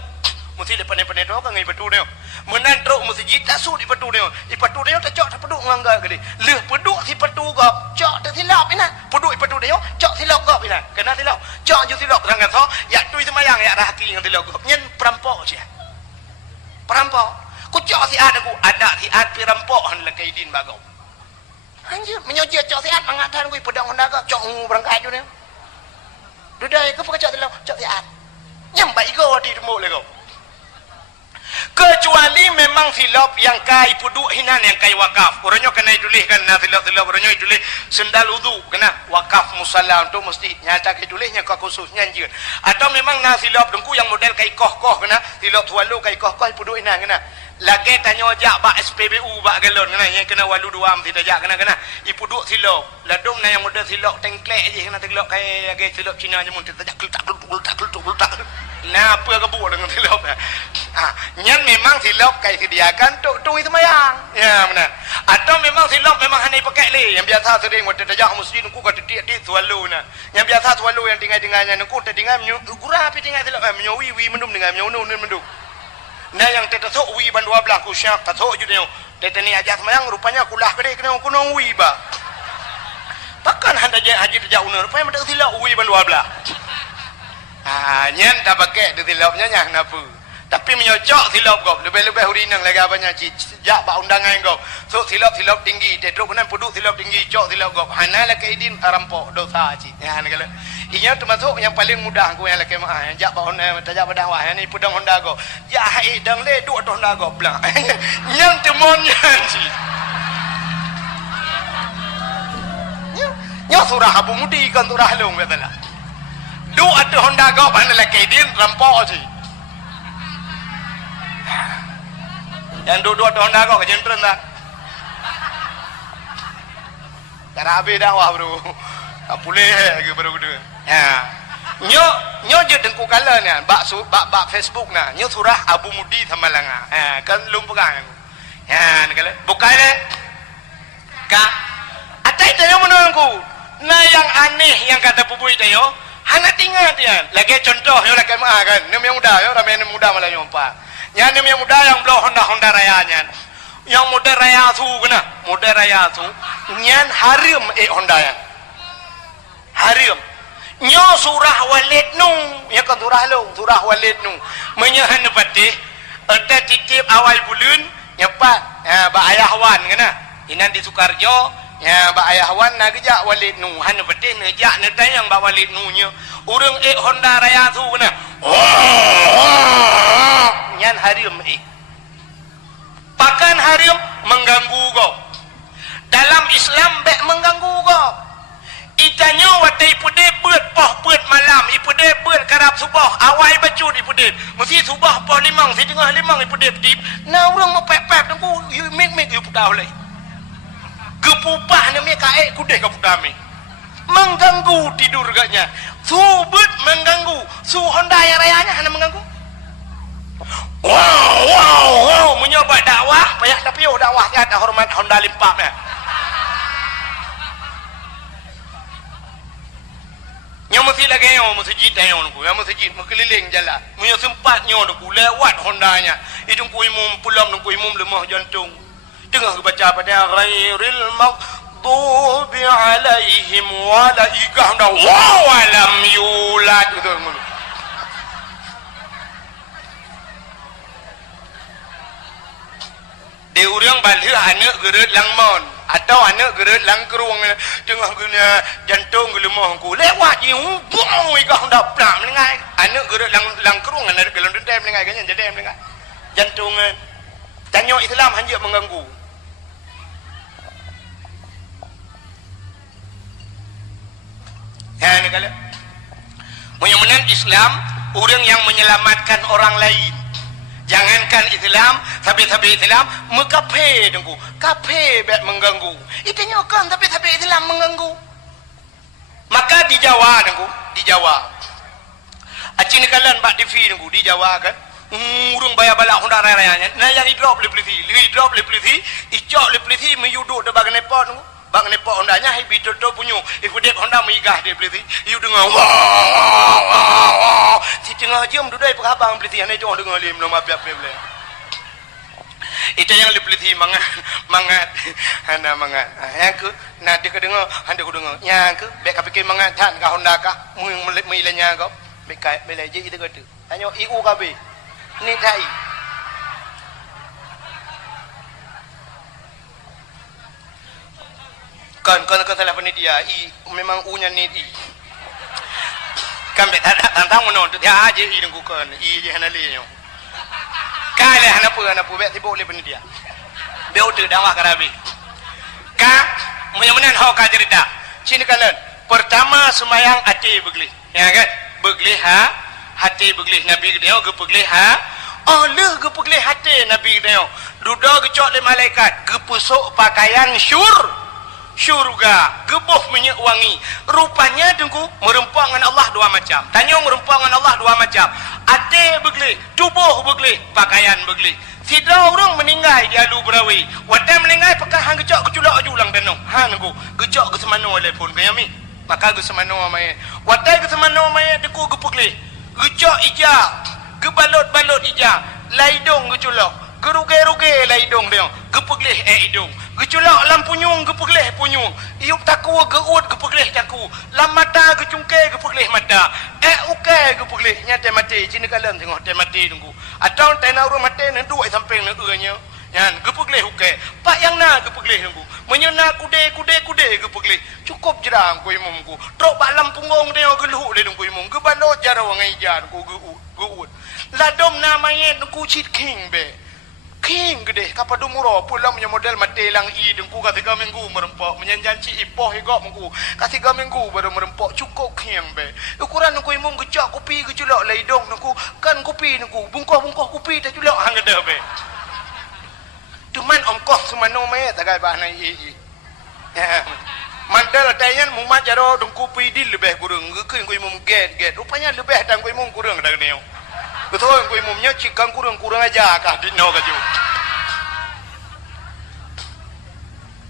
Masjid depan-depan itu kan ngai batu dia. Menan truk masjid tak sud di batu dia. Di batu dia tak cok tak peduk ngangga gede. Leh peduk si batu gap, cok tak silap ina. Peduk batu dia, cok silap gap ina. Kena silap. Cok ju silap sangat so. Ya tu semayang ya rahaki yang silap gap. Nyen perampok sia. Perampok. Ku cok si ada ku ada si ad perampok han la kaidin bagau. Anjir menyojek cok si ad mangatan ku pedang hondaga cok berangkat tu dia. Dudai ke pekacak dalam cak siat. Nyambai kau di remuk lego. Kecuali memang silap yang kai puduk hinan yang kai wakaf. Orangnya kena ditulis kan na silap-silap orangnya ditulis sendal wudu kena wakaf musalla untuk mesti nyata ditulisnya ke khususnya anjir. Atau memang na silap dengku yang model kai koh-koh kena silap tualu kai koh-koh puduk hinan kena. Lagi tanya ajak bak SPBU bak galon kena yang kena walu dua am tidak ajak kena ipu duk silap ladung na yang model silap tengklek aje kena tengklok kai lagi silap Cina je mun tidak tak nah apa kebu dengan silap nyan memang silap kai sediakan tu itu mayang ya benar atau memang silap memang hanya pakai le yang biasa sering waktu tajak masjid ku kata dia tualu na yang biasa tualu yang tinggal-tinggalnya ku tinggal gurah api tinggal silap menyowi mendum dengan menyono mendum. Nah yang tetasok wi ban 12 ku syak tatok ju dia Tetani ajak semayang rupanya kulah kedai kena kuno ui ba. Takkan handa haji terjak una rupanya mata silap ui ba luar belah. Nyan tak pakai tu silapnya nyah napa. Tapi menyocok silap kau. Lebih-lebih hurinang lagi abanya jak ba undangan kau. So silap tinggi, tetro kenan puduk silap tinggi, cok silap kau. Hana la kaidin rampok dosa ci. Ya kala. Inya termasuk yang paling mudah aku yang laki mah. Jak ba Honda tajak padang wah ni pudang Honda kau. Ya hai dang le duk Honda kau belang. Yang temonnya ci. Nyo surah Abu Mudi kan surah long betala. Duk ada Honda kau hana la kaidin rampok ci. Yang dua Honda kau kejentren tak? Karabe dah wah bro. Tak boleh ke bro tu. Ya. Nyo je dengku kala ni, bak Facebook na. Nyo surah Abu Mudi Tamalanga. Kan lum pegang aku. Ya, ni kala. Bukan le. Ka. Atai tayo menunggu. Nah yang aneh yang kata pupui tayo, hana tinggal dia. Lagi contoh yo lagi mah kan. Ni yang muda yo, ramai muda malah nyompa. Yang ni yang muda yang belum Honda rayanya. Yang muda raya tu kena, muda raya tu. Nyan harim Honda ya. Harim. Nyo surah Walid nu, ya kan surah Walid nu. Menyahan patih, ada titip awal bulan, nyepat ba ayah wan kena. Inan di Sukarjo, ya ba ayah wan na gejak Walid nu, han patih ngejak ne tayang ba Walid nu nya. Urang Honda raya tu kena. Nyan harim Pakan harim mengganggu kau. Dalam Islam bek mengganggu kau. Itanya watai pude beut poh beut malam, ipude beut karab subuh, awai bacut ipude. Mesti subuh poh limang, setengah limang ipude tip. Nah urang mau pep-pep tengku, you make you putah oleh. Gepupah ni mereka kudeh ke putah mi. Mengganggu tidur gaknya. Su beut mengganggu, su Honda yang rayanya hanya mengganggu. Wow, menyoba dakwah, banyak tapi dakwahnya ada hormat Honda limpahnya. Yang mesti lagi yang masjid yang aku, yang masjid mengkeliling jalan, punya sempatnya aku lewat Hondanya. Itu ku imam pulang, ku imam lemah jantung. Tengah baca pada ghairil maghdubi alaihim walaikah dah walam yulad itu. Dia orang balik anak gerat langmon atau anak gerat langkerung tengah guna jantung gelemah ku lewat je buang ikah hendak plak melengai anak gerat langkerung anak gelang dendam melengai kan jadi melengai jantung tanya Islam hanya mengganggu. Ya ni kala menyemenan Islam orang yang menyelamatkan orang lain. Jangankan Islam, tapi Islam mekape dengku. Kape bet mengganggu. Itanya kan tapi Islam mengganggu. Maka di Jawa dengku, di Jawa. Acin kalian bak TV dengku di Jawa kan. Urung bayar balak Honda rayanya. Nah yang drop le polisi, icok le polisi meyuduk de bagan nepot dengku. Bang nepot Hondanya hibi toto punyu. Ikudek Honda meigah de polisi. You dengar wah. Si tengah jam duduk perabang polisi hanya jauh dengar lim belum apa-apa boleh. Itu yang le polisi mangat. Hana mangat. Yang ke nak dia dengar, handa ku dengar. Yang ke bek fikir mangat tan ka Honda ka. Mu ilanya kau. Bek kai belaje itu kata. Tanya IU kabe. Ni tai. Kan salah penitia memang U-nya ni kan bet tantang menon tu dia aje dengku kan je hanalenya kale hanapu bet sibuk le penitia beu tu dakwah karabi ka menan hau ka cerita sini kalian pertama semayang hati begli ya kan begli hati begli nabi dia ge begli le ge begli hati nabi dia duduk gecok le malaikat ge pusuk pakaian syurga gebuh minyak wangi rupanya dengku merempah dengan Allah dua macam tanya merempah dengan Allah dua macam ate begli tubuh begli pakaian begli sidra orang meninggal dia lu berawi wadah meninggal pakai hang gecok keculak ajulang danau nengku gecok ke semano telefon kayami maka ke semano mai wadah ke semano mai dengku gepegli gecok ija gebalot ija laidong geculak geruge-ruge lah hidung dia gepegleh hidung geculak lam punyung gepegleh punyung iup taku geut gepegleh taku lam mata gecungke gepegleh mata uke gepegleh nyate mati cina kalam tengok te mati tunggu atau tena urang mati nan duai samping nan eunya yan gepegleh uke pak yang na gepegleh tunggu menyena kude gepegleh cukup jerang ku imumku trok bak lam punggung dia geluh le tunggu imum gebalo jaro ngai jan ku geut ladom namanya ku cit king be king gede kapadu muro pulang punya model mati lang i dengku ka 3 minggu merempok menyanjanci ipoh igok mengku ka 3 minggu baru merempok cukup king be ukuran nengku imum gecak kopi geculok laidong nengku kan kopi nengku bungkoh kopi tak culok hang gede be tuman ongkos semano me tagai bah nai i mandal tayan mumat jaro dengku pidil lebih kurang gekeun ku imum get rupanya lebih tang ku imum kurang dak neo betul ku imumnya cikang kurang aja kah dino kaju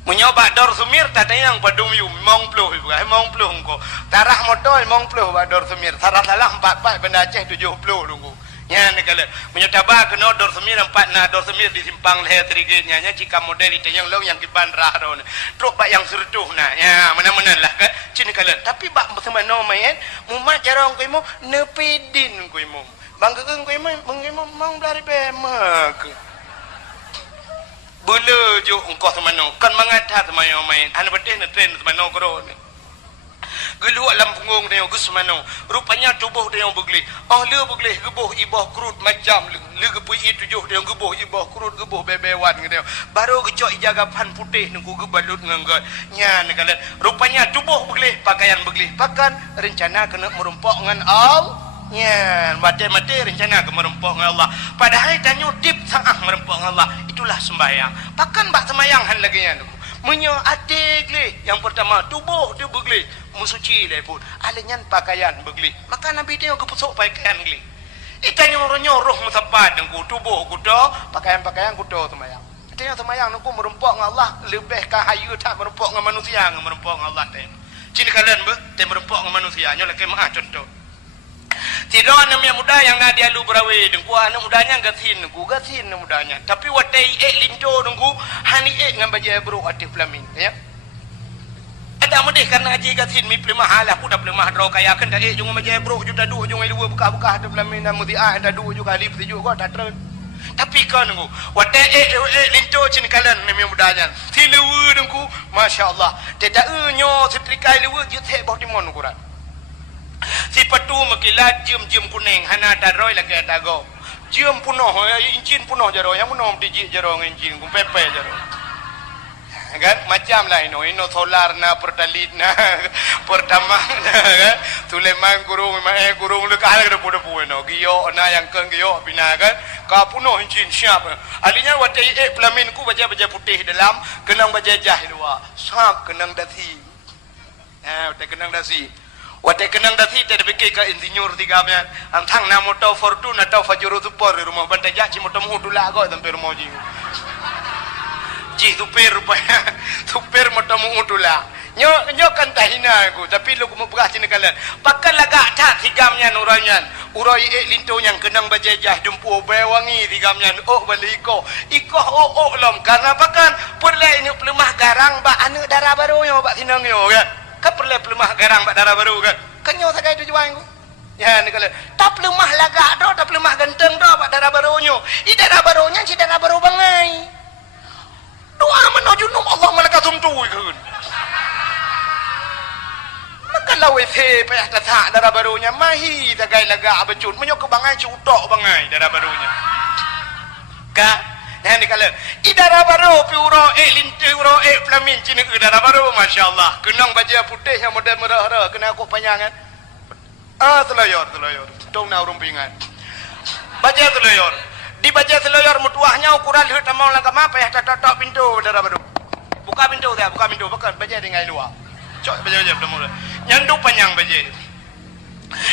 menyoba dor sumir tatayang padum yu mong ploh mong ploh ko tarah motor mong ploh ba dor sumir tarah salah 4 benda Aceh 70 tunggu nya ni kala menyetaba kena dor sumir 4 na dor sumir di simpang leher trigenya nya cikam model itu yang long yang kiban rah ron truk bak yang serduh na ya mana-mana lah ke cini kala tapi bak semano main mumat jarang ku imu nepidin ku imu bangga ku imum mang dari bemak bulu jo engkau semano kan mangathat semayo main ana bedeh na train semano kro ni gelu alam punggung dia gus semano rupanya tubuh dia begli le begli gebuh ibah krut macam le gebuh itu jo dia gebuh ibah krut gebuh bebewan dia baru gecok jaga pan putih nunggu gebalut nganggot nya ni kala rupanya tubuh begli pakaian begli pakan rencana kena merumpok dengan ya, mati rencana ke merempok dengan Allah. Padahal tanya tip sangah merempok dengan Allah. Itulah sembahyang. Pakan bak sembahyang han lagi yang tu. Menyo adik le. Yang pertama tubuh dia begli, musuci le pun. Alenyan pakaian begli. Maka Nabi dia kepusuk pakaian gli. Itanya orang nyoroh mesapat dengan tubuh kudo, pakaian kudo sembahyang. Itanya sembahyang nunggu merempok dengan Allah lebih kahayu tak merempok dengan manusia, merempok dengan Allah tem. Cini kalian be, tem merempok dengan manusia. Nyolah kemah contoh. Tidak anak muda yang nak dia lu berawe dengku anak mudanya gatin mudanya tapi watai linto dengku hani dengan baju bro atif flamin ya ada mudih karena aji gatin mi plemah halah aku dah plemah draw kaya kan dah jung baju bro juta dua jung dua buka atif flamin dan mudi ada dua juga lip tujuh kau tak terus tapi kan dengku watai linto cin kalian ni mudanya tilu dengku masya-Allah tidak nyo setrikai lu jute boh timon ukuran si patu makilat jam kuning hana daroi lagi dago jam punoh incin punoh jaro yang punoh diji jaro incin ku pepe jaro kan macam lah ino solar na pertalit na pertama kan Sulaiman gurung gurung le kah ada puno puno giyo na yang keng giyo bina kan ka punoh incin siap alinya watai pelamin ku baja putih dalam kenang baja jah luar sak kenang dasi watai kenang dasi watai kenang dasi tak fikir ke insinyur tiga punya antang na motor Fortuna atau Fajro Super di rumah bantai jak ci motor muhudula kau sampai rumah ji supir rupanya supir motor muhudula nyo kan tahina aku tapi lu mau beras cina kalian pakai lagak tak tigamnya nuranyan uroi linto yang kenang bajajah jumpu bewangi tigamnya balik iko lom karena pakan perle ini pelemah garang ba anu darah baru yo bak sinang yo kan kan perlu pelemah garang bak darah baru kan kenyo sakai tu juang ku ya ni kala tak pelemah lagak do tak pelemah ganteng do bak darah barunya i darah barunya si darah baru bangai doa menuju nom Allah malaikat sumtu ikun maka lawe the payah tak darah barunya mahi sakai lagak becun menyo ke bangai cutok bangai darah barunya ka nah ni kala idara baru piuro linturo flamin cini idara baru masya-Allah kenang baju putih yang model merah-merah kena aku panjangan seloyor tong na rumpingan baju seloyor di baju seloyor mutuahnya ukuran hut mau lang kama payah tok pintu idara baru buka pintu bukan baju dengan luar cok baju belum nyandu panjang baju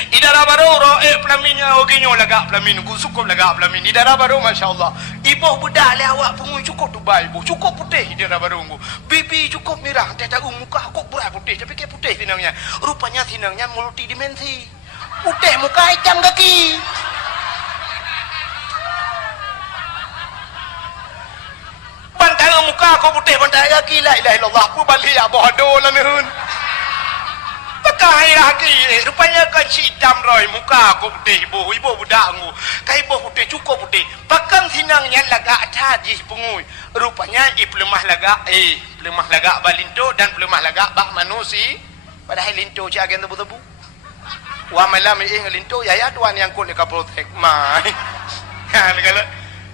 idara baru pelaminnya oginyo lagak pelamin ku cukup lagak pelamin idara baru masya-Allah ibu budak le awak pungu cukup Dubai bu cukup putih idara baru ku bibi cukup merah tak muka kok berat putih tapi ke putih sinangnya rupanya sinangnya multidimensi putih muka hitam kaki muka kau putih pandai lagi la ilaha illallah pu balik ya bodoh lah nehun pakai lagi rupanya kan hitam roy muka kau putih ibu budak ngu kai ibu putih cukup putih pakan sinangnya laga tadi pengui rupanya lemah laga balinto dan lemah laga bak manusi padahal linto ci agen tebu-tebu wa malam linto ya tuan yang kul ka protek mai kan kalau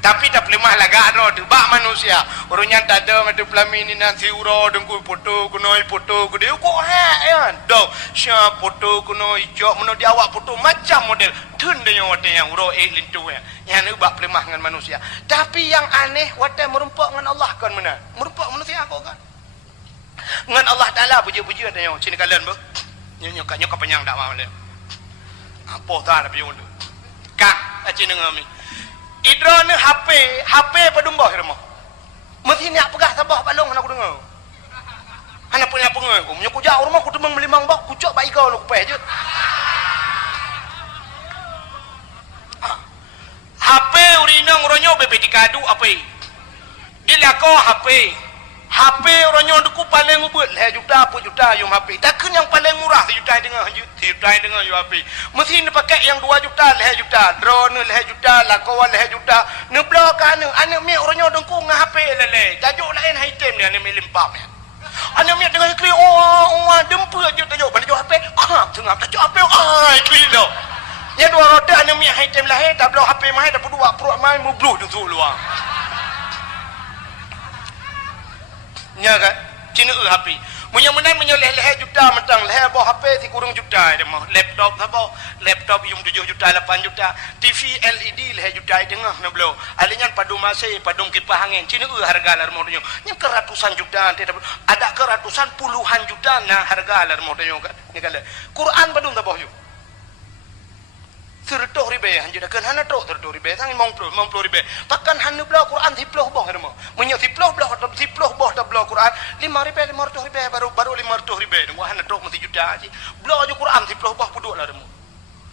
tapi tak lemah laga ro tu bak manusia urunya tada matu pelamini nanti uro dengku foto kuno dia ko kan do sya foto kuno ijo meno di awak foto macam model tun de yang uro lintu ya yang ni bak lemah dengan manusia tapi yang aneh wate merumpak dengan Allah kan mana merumpak manusia kau kan dengan Allah Taala puji-puji ada yang sini kalian bu nyok penyang dak mau le apa ta ada piun tu kak aci ngami idrone HP pedumbah rumah mesti nak pegah sabah balong anak aku dengar anak punya pengen aku menyo kujak rumah aku temang melimang bak kucak baik kau lu peh je HP urinang ronyo bebe dikadu apa dilako HP ronyo deku paling ubut leh juta apa juta yo HP takkan yang paling murah sejuta dengan yo HP mesti ni pakai yang 2 juta leh juta drone leh juta lakawan leh juta ne blok anu anak mi ronyo deku ngah HP lele tajuk lain item ni anak mi limpam anak mi dengan kli dempu je tajuk tajuk HP tengah tajuk HP kli lo ya 2 roda anak mi item lahir tak blok HP mai dapat 2 perut mai mubluh tu luar nya kan cina HP menyan leh juta mentang leh bawa HP si kurang juta dia mah laptop yung 7 juta 8 juta TV LED leh juta dengar na blo alinyan padu masih padung kipas angin cina harga lar modnya nya keratusan juta ada keratusan puluhan juta na harga lar modnya kan ni kala Quran padung ta boh yo sertoh ribe hanjur kan hana tok sertoh ribe sang mong plo ribe takkan hanu bla Quran diploh boh remo menyo diploh boh ta bla Quran 5 ribe baru 500 ribe mo hana tok mesti juta ji bla ju Quran diploh boh puduk lah remo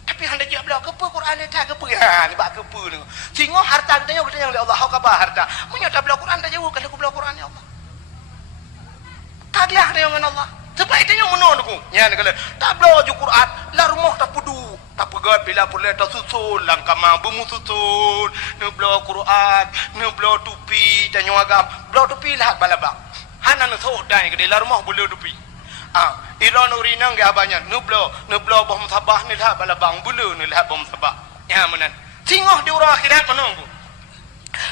tapi handa je bla ke Quran ni tak ke ni bak ke ni singo harta kita yang Allah ka ba harta menyo ta bla Quran ta jauh kalau bla Quran ya Allah kaglah dengan Allah sebab itu yang menon aku nya kalau tak bla ju Quran la rumah ta pudu tak pegat bila pula tak susul langkama bemu susul ne bla Quran ne bla tupi dan nyawagam bla tupi lah balabak hana no so dai ke dalam rumah boleh tupi iran urinang ke abanya ne bla bom sabah ni lah balabang bulu ni lah bom sabah ya menan singoh di urang akhirat menunggu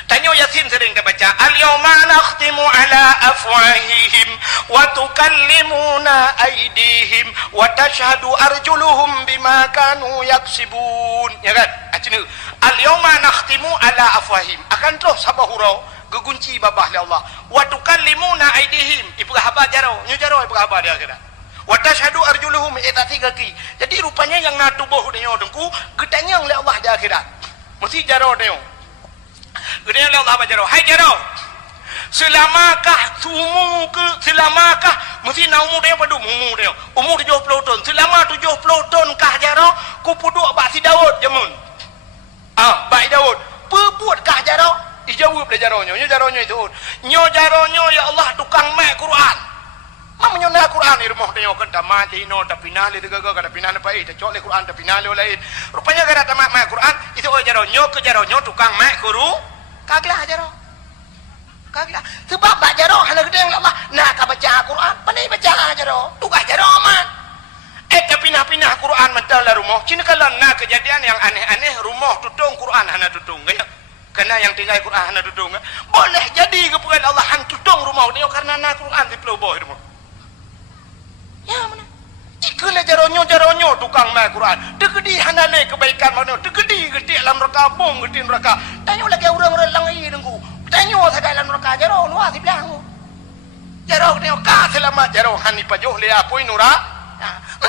tanya Yasin sering kita baca al-yawma nakhtimu ala afwahihim wa tukallimuna aydihim wa tashhadu arjuluhum bima kanu yaksibun ya kan acinu al-yawma nakhtimu ala afwahihim akan terus sabahurau gegunci babah li Allah wa tukallimuna aydihim ibu khabar jaro nyu jaro ibu khabar dia kira wa tashhadu arjuluhum etati kaki jadi rupanya yang natubuh dia dengku gedanyang li Allah di akhirat mesti jaro dia gede Allah bajaro hai jaro selamakah mesti na umur dia padu umur 70 tahun selama 70 tahun kah jaro ku puduk bak si Daud jamun bak Daud pebuat kah jaro dijawab le jaronyo nyo jaronyo ya Allah tukang mak Quran mamnyo na Quran di rumah dia kan tamat lino tapi nah le degaga kada pinah apa itu cok le Quran tapi nah le lain rupanya kada tamat mak Quran itu jaronyo tukang mak guru kaglah jaro kaglah sebab bak jaro hana gede Allah nak ka baca Quran pandai baca jaro tugas jaro man tapi pinah Quran mental la rumah cina kalau nak kejadian yang aneh-aneh rumah tutung Quran hana tutung gaya kena yang tinggal Quran hana tutung boleh jadi kepuan Allah han tutung rumah dia karena nak Quran di peloboh rumah ya mana ikula jaronyo tukang mai Quran tegedi hanale kebaikan mana tegedi dalam rekabung gede neraka tanya lagi orang-orang langi dengku tanya segala neraka jaro luar di belakang jaro dia ka selamat jaro hani pajoh le apoi nura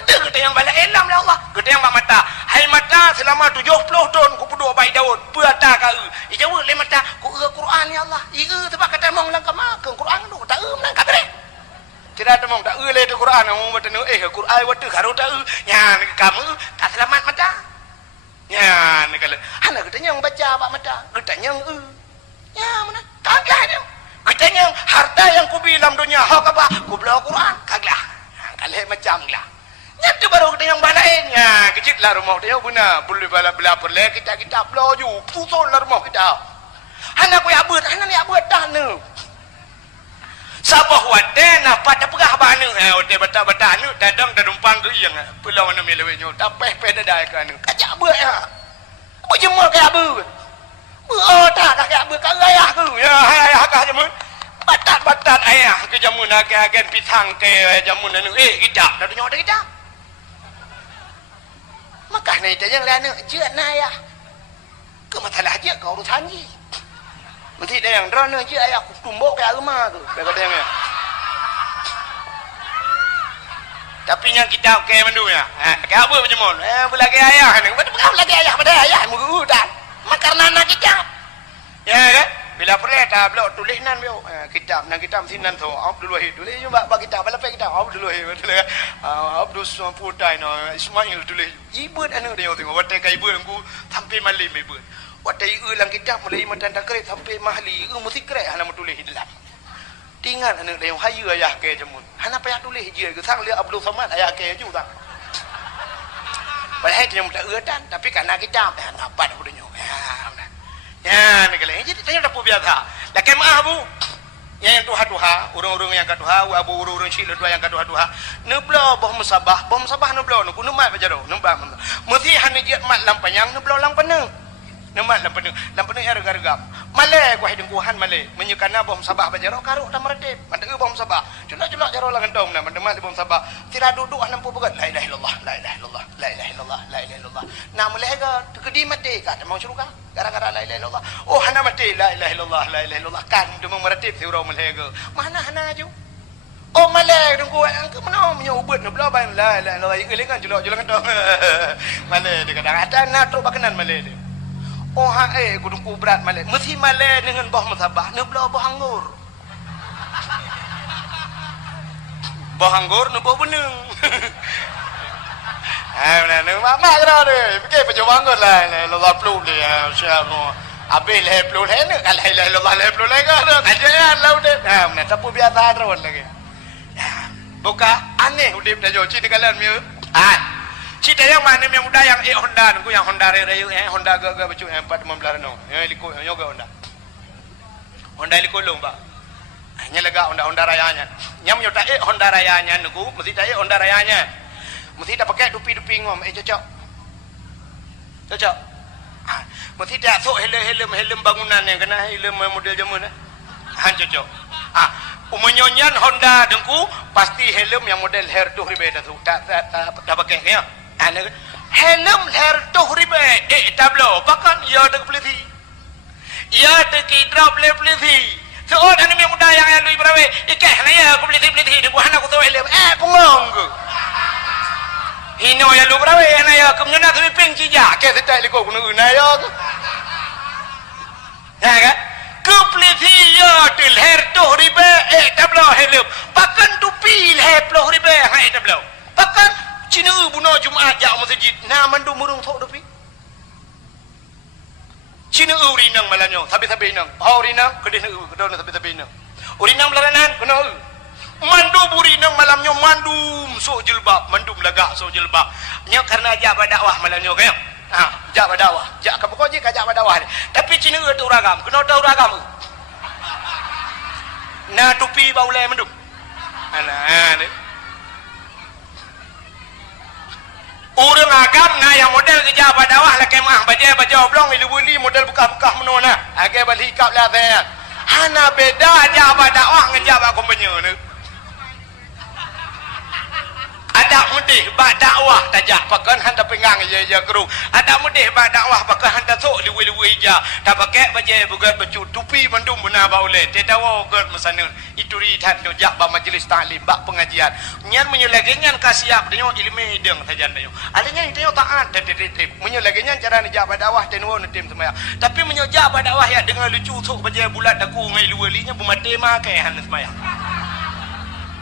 gede yang bala elam la Allah gede yang mata hai mata selama 70 tahun ku peduk baik Daud puata ka ijawu le mata ku Quran ya Allah sebab kata mong lang kama ke Quran tu tak lang ka bre tidak ada mong tak le tu Quran mong mata nu Quran wa tu karo tak nya kamu tak selamat mata nya ni kalau hana gede yang baca bak mata gede yang ya mana kagak dia tanya harta yang ku bilang dunia hak apa? Ku bela Quran kaglah. Kalau macam lah. Nyata baru kita yang balainnya. Kecil lah rumah dia guna. Boleh bala perle kita bela ju. Pusol lah rumah kita. Anak ku ya buat, anak ni ya buat dah ni. Sabah wadah nak pada pegah banu. Ote bata anu dadang dadumpang ke yang pulau anu melewenya. Tapeh peda dah kan. Kajak buat ya. Buat jemur kayak bu. Tak kayak bu kau ayah ku. Ya ayah kah jemur. Batat ayah ke jamun agen pisang ke jamun anu kita dah tunjuk dah kita. Maka ni dia yang lain je na ayah. Ke masalah je kau urusan je. Nanti dia yang drone je ayah aku tumbuk ke rumah tu. Kata dia ni. Tapi yang kita ke mandu ya. Kayak apa berjemun? Belagi ayah ni. Betul lagi ayah pada ayah mugu dan. Makarna anak kita. Ya kan? Bila pereta blok tulisnan bio kitab nang kitab sinan tu Abdul Wahid tulis juga bagi kitab bala kitab Abdul Wahid betul kan Abdul Putai no Ismail tulis ibut anu dia tengok watai kai ibut aku sampai malim ibut watai ulang kitab mulai matan takrit sampai mahli mesti krek hana tulis di dalam tinggal anu dia hayu ayah ke jamun hana payah tulis je ke sang dia Abdul Samad ayah ke ju tak padahal dia mudah eutan tapi karena kitab dapat budenya ya ni kalau jadi tanya dah biasa lah kemah bu yang tuha urang-urang yang katuha abu urang sila dua yang katuha nebla boh musabah nebla nu kuno mat bajaro nembang mesti hanya dia mat lampanyang nebla lang peneng nemat lampanyang harga malai ku hidung kuhan malai menyukana boh musabah bajaro karuk dah meredip mandeu boh musabah celak jaro lang entong na mandemat boh musabah tira duduk 60 begat la ilaha illallah la ilaha illallah la ilaha illallah la ilaha illallah na mulai ga tegedi mati ka mau suruh gara-gara la ilaha illallah oh hana mati la ilaha illallah la ilaha illallah kan demang meredip sira mulai ga mana hana ju oh malai dengku angke mana menyo ubut na bela ban la ilaha illallah ilengan celak entong malai de kadang-kadang na truk bakanan malai de oh ha gudungku berat malai mesti malai dengan boh musabah ne bela boh anggur boh anggur ne boh beneng mana ne mama kena de fikir pejuang anggur lah Allah peluk dia siap no habis leh peluk leh ne kalau Allah leh peluk leh kan kajian laut de mana tapu biasa terus lagi buka aneh udip dah jauh cerita kalian miu cerita yang mana yang muda yang Honda nunggu yang Honda rayu Honda gak baju 415 no liko yoga Honda liko lomba hanya lega Honda rayanya nyam nyota Honda rayanya nunggu mesti tak Honda rayanya mesti tak pakai dupi ngom cocok mesti tak sok helm bangunan yang kena helm model jamun cocok umunyonya Honda dengku pasti helm yang model hair tuh ribet tu tak pakai ya helm hair tuh ribet tablo bahkan ya dek peliti ya dek drop le peliti seorang anu yang muda yang lu berawe ikeh na ya aku peliti de bukan aku tahu helm pungong ke hino ya lu berawe na ya kemunya tu ping cija ke setai liko kuno na ya kan peliti ya til hair tuh ribet tablo helm bahkan tupi hair tuh ribet tablo bahkan Cina bunuh Jumaat jak masjid na mandu murung thok dopi Cina urinang malanyo sabi-sabi nang urinang kedeh kedon sabi-sabi nang urinang belaranan kena mandu burinang malamnyo mandum sok jilbab mandum lagak sok jilbab nya karena jak dakwah malanyo kayo jak dakwah jak ka pokok je ka jak dakwah tapi Cina tu ragam kena tahu ragam na tupi baulai mandum ana urang agam na yang model kerja badawah lah kemah baca oblong ilu-uli model buka-buka menona agak balik kap lah saya hana beda aja badawah ngejab aku menye ada mudih badakwah tajak pakan handa pengang ya kru ada mudih badakwah pakan handa sok liwi-liwi ja tak pakai baca bugat baju tupi mandum benar baule tetawa god mesanun itu ritan jak ba majlis taklim ba pengajian nyan menyulagenyan kasiap denyo ilmu deng tajan denyo alanya denyo taat dan tetep menyulagenyan cara ni jak badakwah tenwo netim semaya tapi menyojak badakwah ya dengan lucu sok baca bulat daku ngai luwelinya bumatema ke han semaya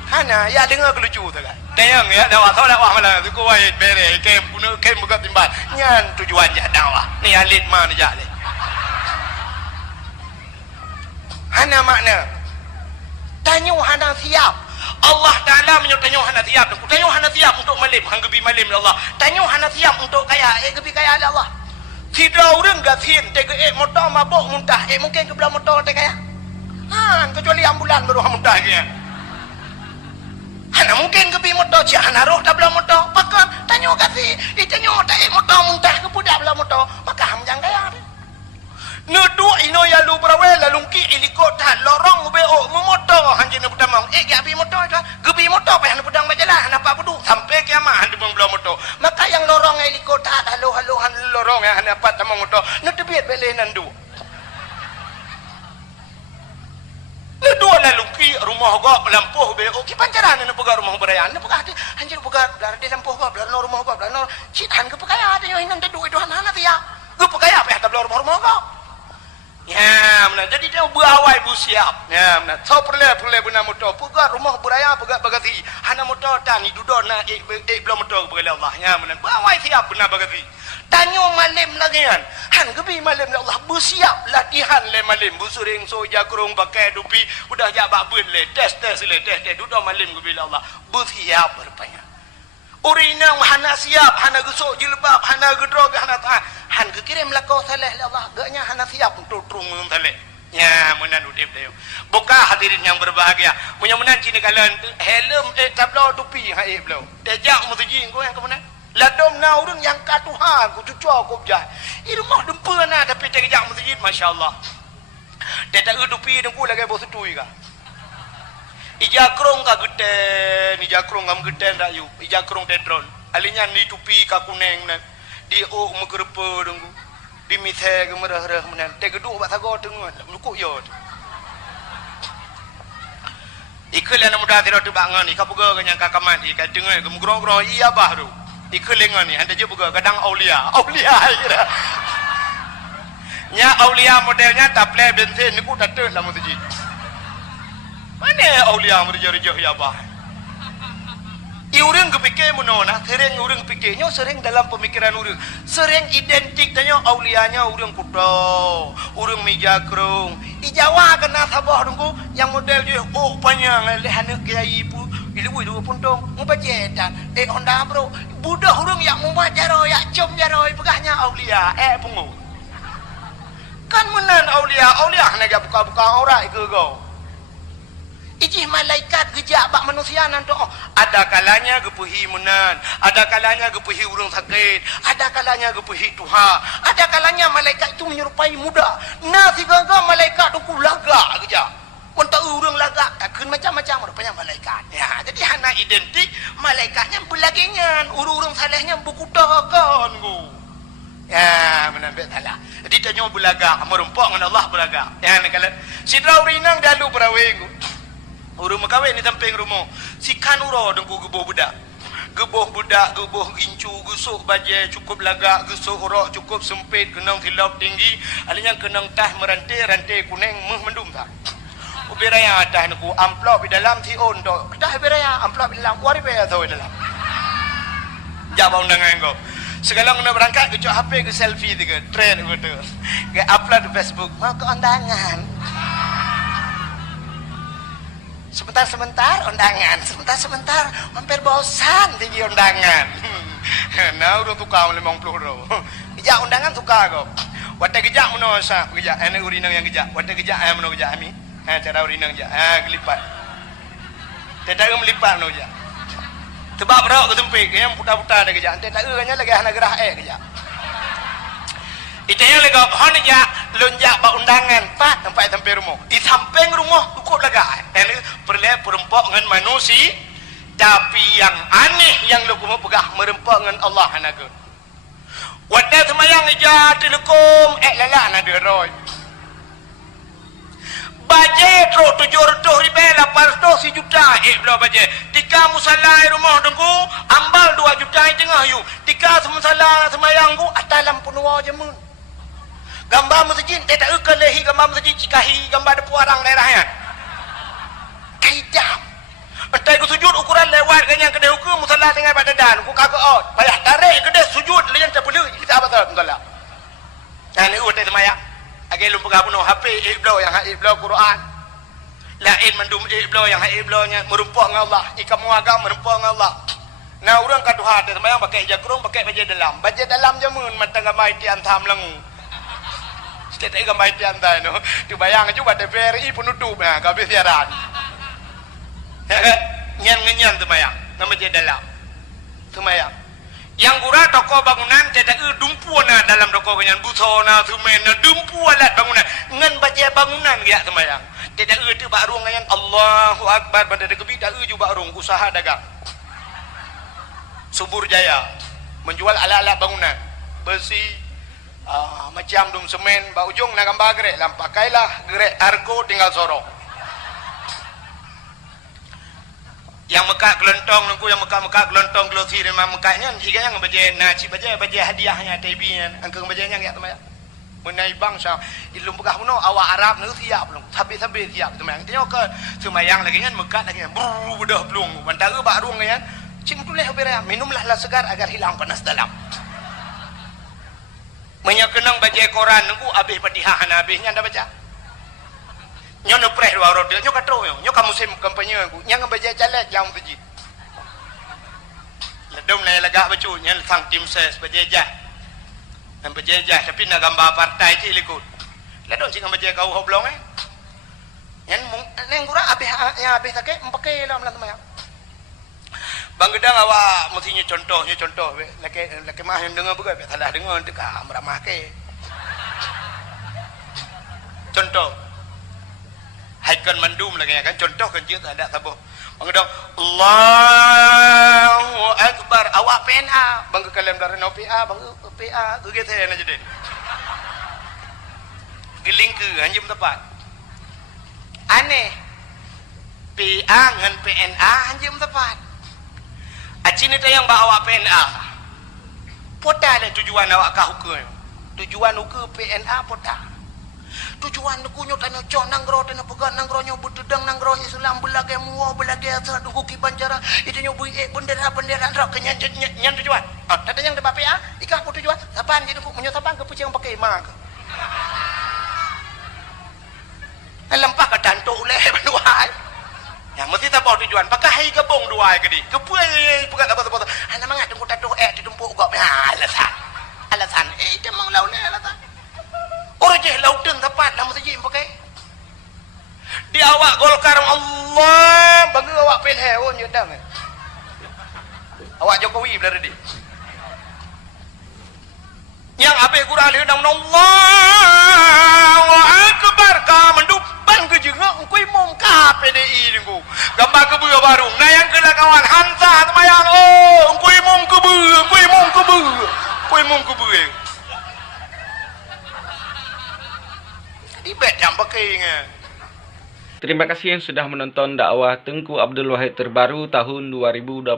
hana ya dengar kelucu tu kan tayang ya dakwah malah tu kau ayat bere kem buka timbal nyan tujuannya dakwah ni alit mana je hana makna Tanya hana siap. Allah Ta'ala menyuruh hana siap. Tanya hana siap untuk malim. Hang gebi malim Allah. Tanya hana siap untuk kaya. Gebi kaya Allah. Tidak orang gasin. Tega motor mabuk muntah. Mungkin ke belah motor tega kaya. Kecuali ambulan baru muntah dia. Hana mungkin gebi motor. Cik hana roh dah belah motor. Maka tanya kasih. Tanya motor muntah ke budak belah motor. Maka ham jangan kaya. Nudu ino ya lu brawe la lungki iliko ta lorong beo motor hanjin budamang gabi motor ta gebi motor pa han budang majalah napa budu sampai kiamat han dibang belah motor maka yang lorong iliko ta halo han lorong ya han apa tamang motor nudu biet bele nandu nudu la lungki rumah go lampuh beo ki pancaran nu buka rumah berayan nu buka hanjin buka dar di lampuh go dar rumah go dar cit han ke pakaya ada yo hinan tedu itu han ya ge pakaya pa ta rumah go. Ya, mana jadi dia berawai bu siap. Ya, mana so perle guna motor. Puga rumah beraya puga bagasi. Hana motor tani duduk na belum motor berle Allah. Ya, mana berawai siap guna bagasi. Tanyo malim lagi kan. Han gebi malim Allah bu siap latihan le malim bu suring soja kurung pakai dupi udah jabak bun le tes duduk malim gebi Allah. Bu siap berpanya. Urina hana siap, hana gusuk jilbab, hana gedrog, hana tahan. Han kekirim lakau saleh Allah. Gaknya hana siap untuk turun saleh. Ya, menan udip dia. Buka hadirin yang berbahagia. Punya menan cini kalian helm tablo dupi hai beliau. Tejak mutujing ko yang kemenan. Ladom na urang yang katuhan ku cucu aku jah. Irmah dempa na tapi tejak mutujing masya-Allah. Tetak dupi dengku lagi bos setui ka. Ijakrong ka geden, ijakrong ngam geden rayu, ijakrong tetron. Alinya ni tupi ka kuneng na. Di o menggerepe dengku. Di mithe ke merah-merah menan. Te geduk bak sago dengon, lukuk yo. Ikul yang muda tidak tu bangan ni, kapuga kenyang kakaman ni, kat dengon ke mugrong-grong iya bah tu. Ikul lengan ni, anda je buka kadang aulia kira. Nya aulia modelnya taple bensin ni ku datuk lah masjid. Mana aulia merja-reja ya bah. Orang kepikir menona, sering orang fikirnya sering dalam pemikiran orang, sering identik tanya aulianya orang kuda, orang mijakrung. Ijawa kena sabah dengku yang model je panjang lehana kiai pu, ilu pun dong mubajetan. Honda bro, budak orang yang mubajaro, yang cum jaro, pegahnya aulia, pungu. Kan menan aulia hanya buka orang ke kau. Ijih malaikat gejak bak manusia nanti ada kalanya gepuhi menan, ada kalanya gepuhi urang sakit, ada kalanya gepuhi Tuhan, ada kalanya malaikat itu menyerupai muda. Nah tiga-tiga malaikat tu lagak gejak. Untuk urang lagak takkan macam-macam rupanya malaikat. Ya, jadi hana identik malaikatnya belagingan, urang salehnya buku dagan ku. Ya, menambil salah. Jadi tanya belagak, merempok dengan Allah belagak. Ya, kalau sidra urinang dalu berawing. Urung makawin ni samping rumah. Si kanuro dengku geboh budak, geboh gincu, gusuk bajai cukup lagak, gusuk urok cukup sempit, kenang silap tinggi, alinya kenang tah merantai kuning mendum tak. Ubiraya tah nuku amplop di dalam si on tu. Tah ubiraya amplop di dalam wari bayar tahu dalam. Jawab undangan kau. Sekarang nak berangkat ke HP ke selfie tiga, trend betul. Ke upload di Facebook, mau ke undangan. Sebentar undangan, sebentar hampir bosan tinggi undangan. Nah udah tukar 50 euro. Gejak undangan tukar kau. Wata gejak mana sah gejak, ane urinang yang gejak. Wata gejak ayam mana gejak ami. Cara urinang gejak. Kelipat. Tidak melipat mana gejak. Sebab berak ke tempat yang putar-putar ada gejak. Tidak kanya lagi hana gerah gejak. Itu yang lagi honja lonjak bak undangan pak sampai rumah. Di samping rumah cukup lega. Ini perlu perempuan dengan manusia, tapi yang aneh yang lu mau pegah merempak dengan Allah naga. Wadah semayang ija telekom lala nada roy. Bajet ro 700 ribu 800 juta belah bajet. Tika musalla rumah dengku ambal 2 juta tengah yu. Tika musalla semayang ku atas lampu nuwa jemun. Gambar masjid tak kelehi gambar masjid cikahi gambar depu orang daerahnya. Kaidah. Entai ku sujud ukuran lewat kan yang kedai hukum musalla dengan badadan ku kagak out. Payah tarik kedai sujud lain tak perlu kita apa tahu musalla. Dan ni utai semaya. Agak lupa kamu no HP iblo yang iblo Quran. Lain mendum iblo yang iblonya merupa dengan Allah. Ikan muaga merupa dengan Allah. Nah orang kaduha tu sembahyang pakai jakrung, pakai baju dalam. Baju dalam jamun mata gamai ti antam lengu. Setiap gamai ti antai no. Tu bayang juga TVRI penutup nah kabeh siaran. Nyan tu bayang. Nama baju dalam. Sembahyang. Yang gura toko bangunan tidak dumpuana dalam toko bangunan busona sumena dumpu alat bangunan ngan baca bangunan ya sembahyang. Tidak tu baru ngayan Allahu Akbar pada dekebi tak juga barung usaha dagang. Subur Jaya menjual alat-alat bangunan besi macam dum semen ba ujung nak gambar gerek lampakailah gerek argo tinggal sorok. Yang Mekah gelentong nunggu yang Mekah gelentong glosi dan Mekahnya jika yang baca naci baca hadiahnya TB-nya angka bacanya ya teman. Menai bangsa ilmu Mekah puno awak Arab nu siap belum sampai siap teman. Tengok ke sembayang lagi kan Mekah lagi budah belum mentara baru kan cing tuleh opera minumlah lah segar agar hilang panas dalam. Menyakenang baca Quran nunggu habis Fatihah habisnya anda baca. Nyono preh dua rodil nyo katro nyo kamu musim kampanye aku nyang baca jalan jam tuji. Ledom lai lagah bacu nyan sang tim ses baca jah. Dan baca jah tapi nak gambar partai je likut. Ledom sing baca kau hoblong Nyan neng gura habis sakit pakai lah melang temayang. Bang Gedang awak mestinya contoh laki mah yang dengar begai salah dengar dekat meramah ke. Contoh Haikon mandum lagi kan contoh kan je tak ada tabuh. Bang Gedang Allahu Akbar awak PNA bang ke kalam dari no PA bang PA tu gitu aja deh. Giling ke anjum tepat. Aneh PA dengan PNA anjum tepat. Acin itu yang bawa PNA. Pota le tujuan awak kah hukum. Tujuan hukum PNA pota. Tujuan aku nyota nyocok nanggro dan pegang nanggro nyobut dedang nanggro Islam belage muo belage asal duku kibanjara itu nyobui bendera rak kenyan tujuan. Ah, tadi yang debat PA, ikah pun tujuan. Sapan jadi aku menyotapan ke pucang pakai mak. Lempah ke tanto oleh menuai. Ya mesti tak bawa tujuan pakai hai gabung dua ke di kepuai pegat apa ana mangat tunggu tato di tumpuk gak alasan dia mang lau le alasan orang je lauten tepat nama saja pakai di awak Golkar Allah bagi awak pilih on jodang awak Jokowi berada di yang abe kurang dia nama Allah akbar ka mendupan ke jeung engkoi mom ka PDI niku gambar kebeu barung nah yang kena kawan hansa temayang engkoi mom kebeu di bet jam pakai Terima kasih yang sudah menonton dakwah Tengku Abdul Wahid terbaru tahun 2025.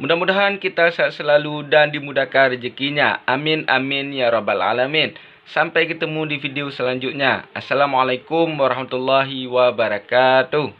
Mudah-mudahan kita sehat selalu dan dimudahkan rezekinya. Amin amin ya rabbal alamin. Sampai ketemu di video selanjutnya. Assalamualaikum warahmatullahi wabarakatuh.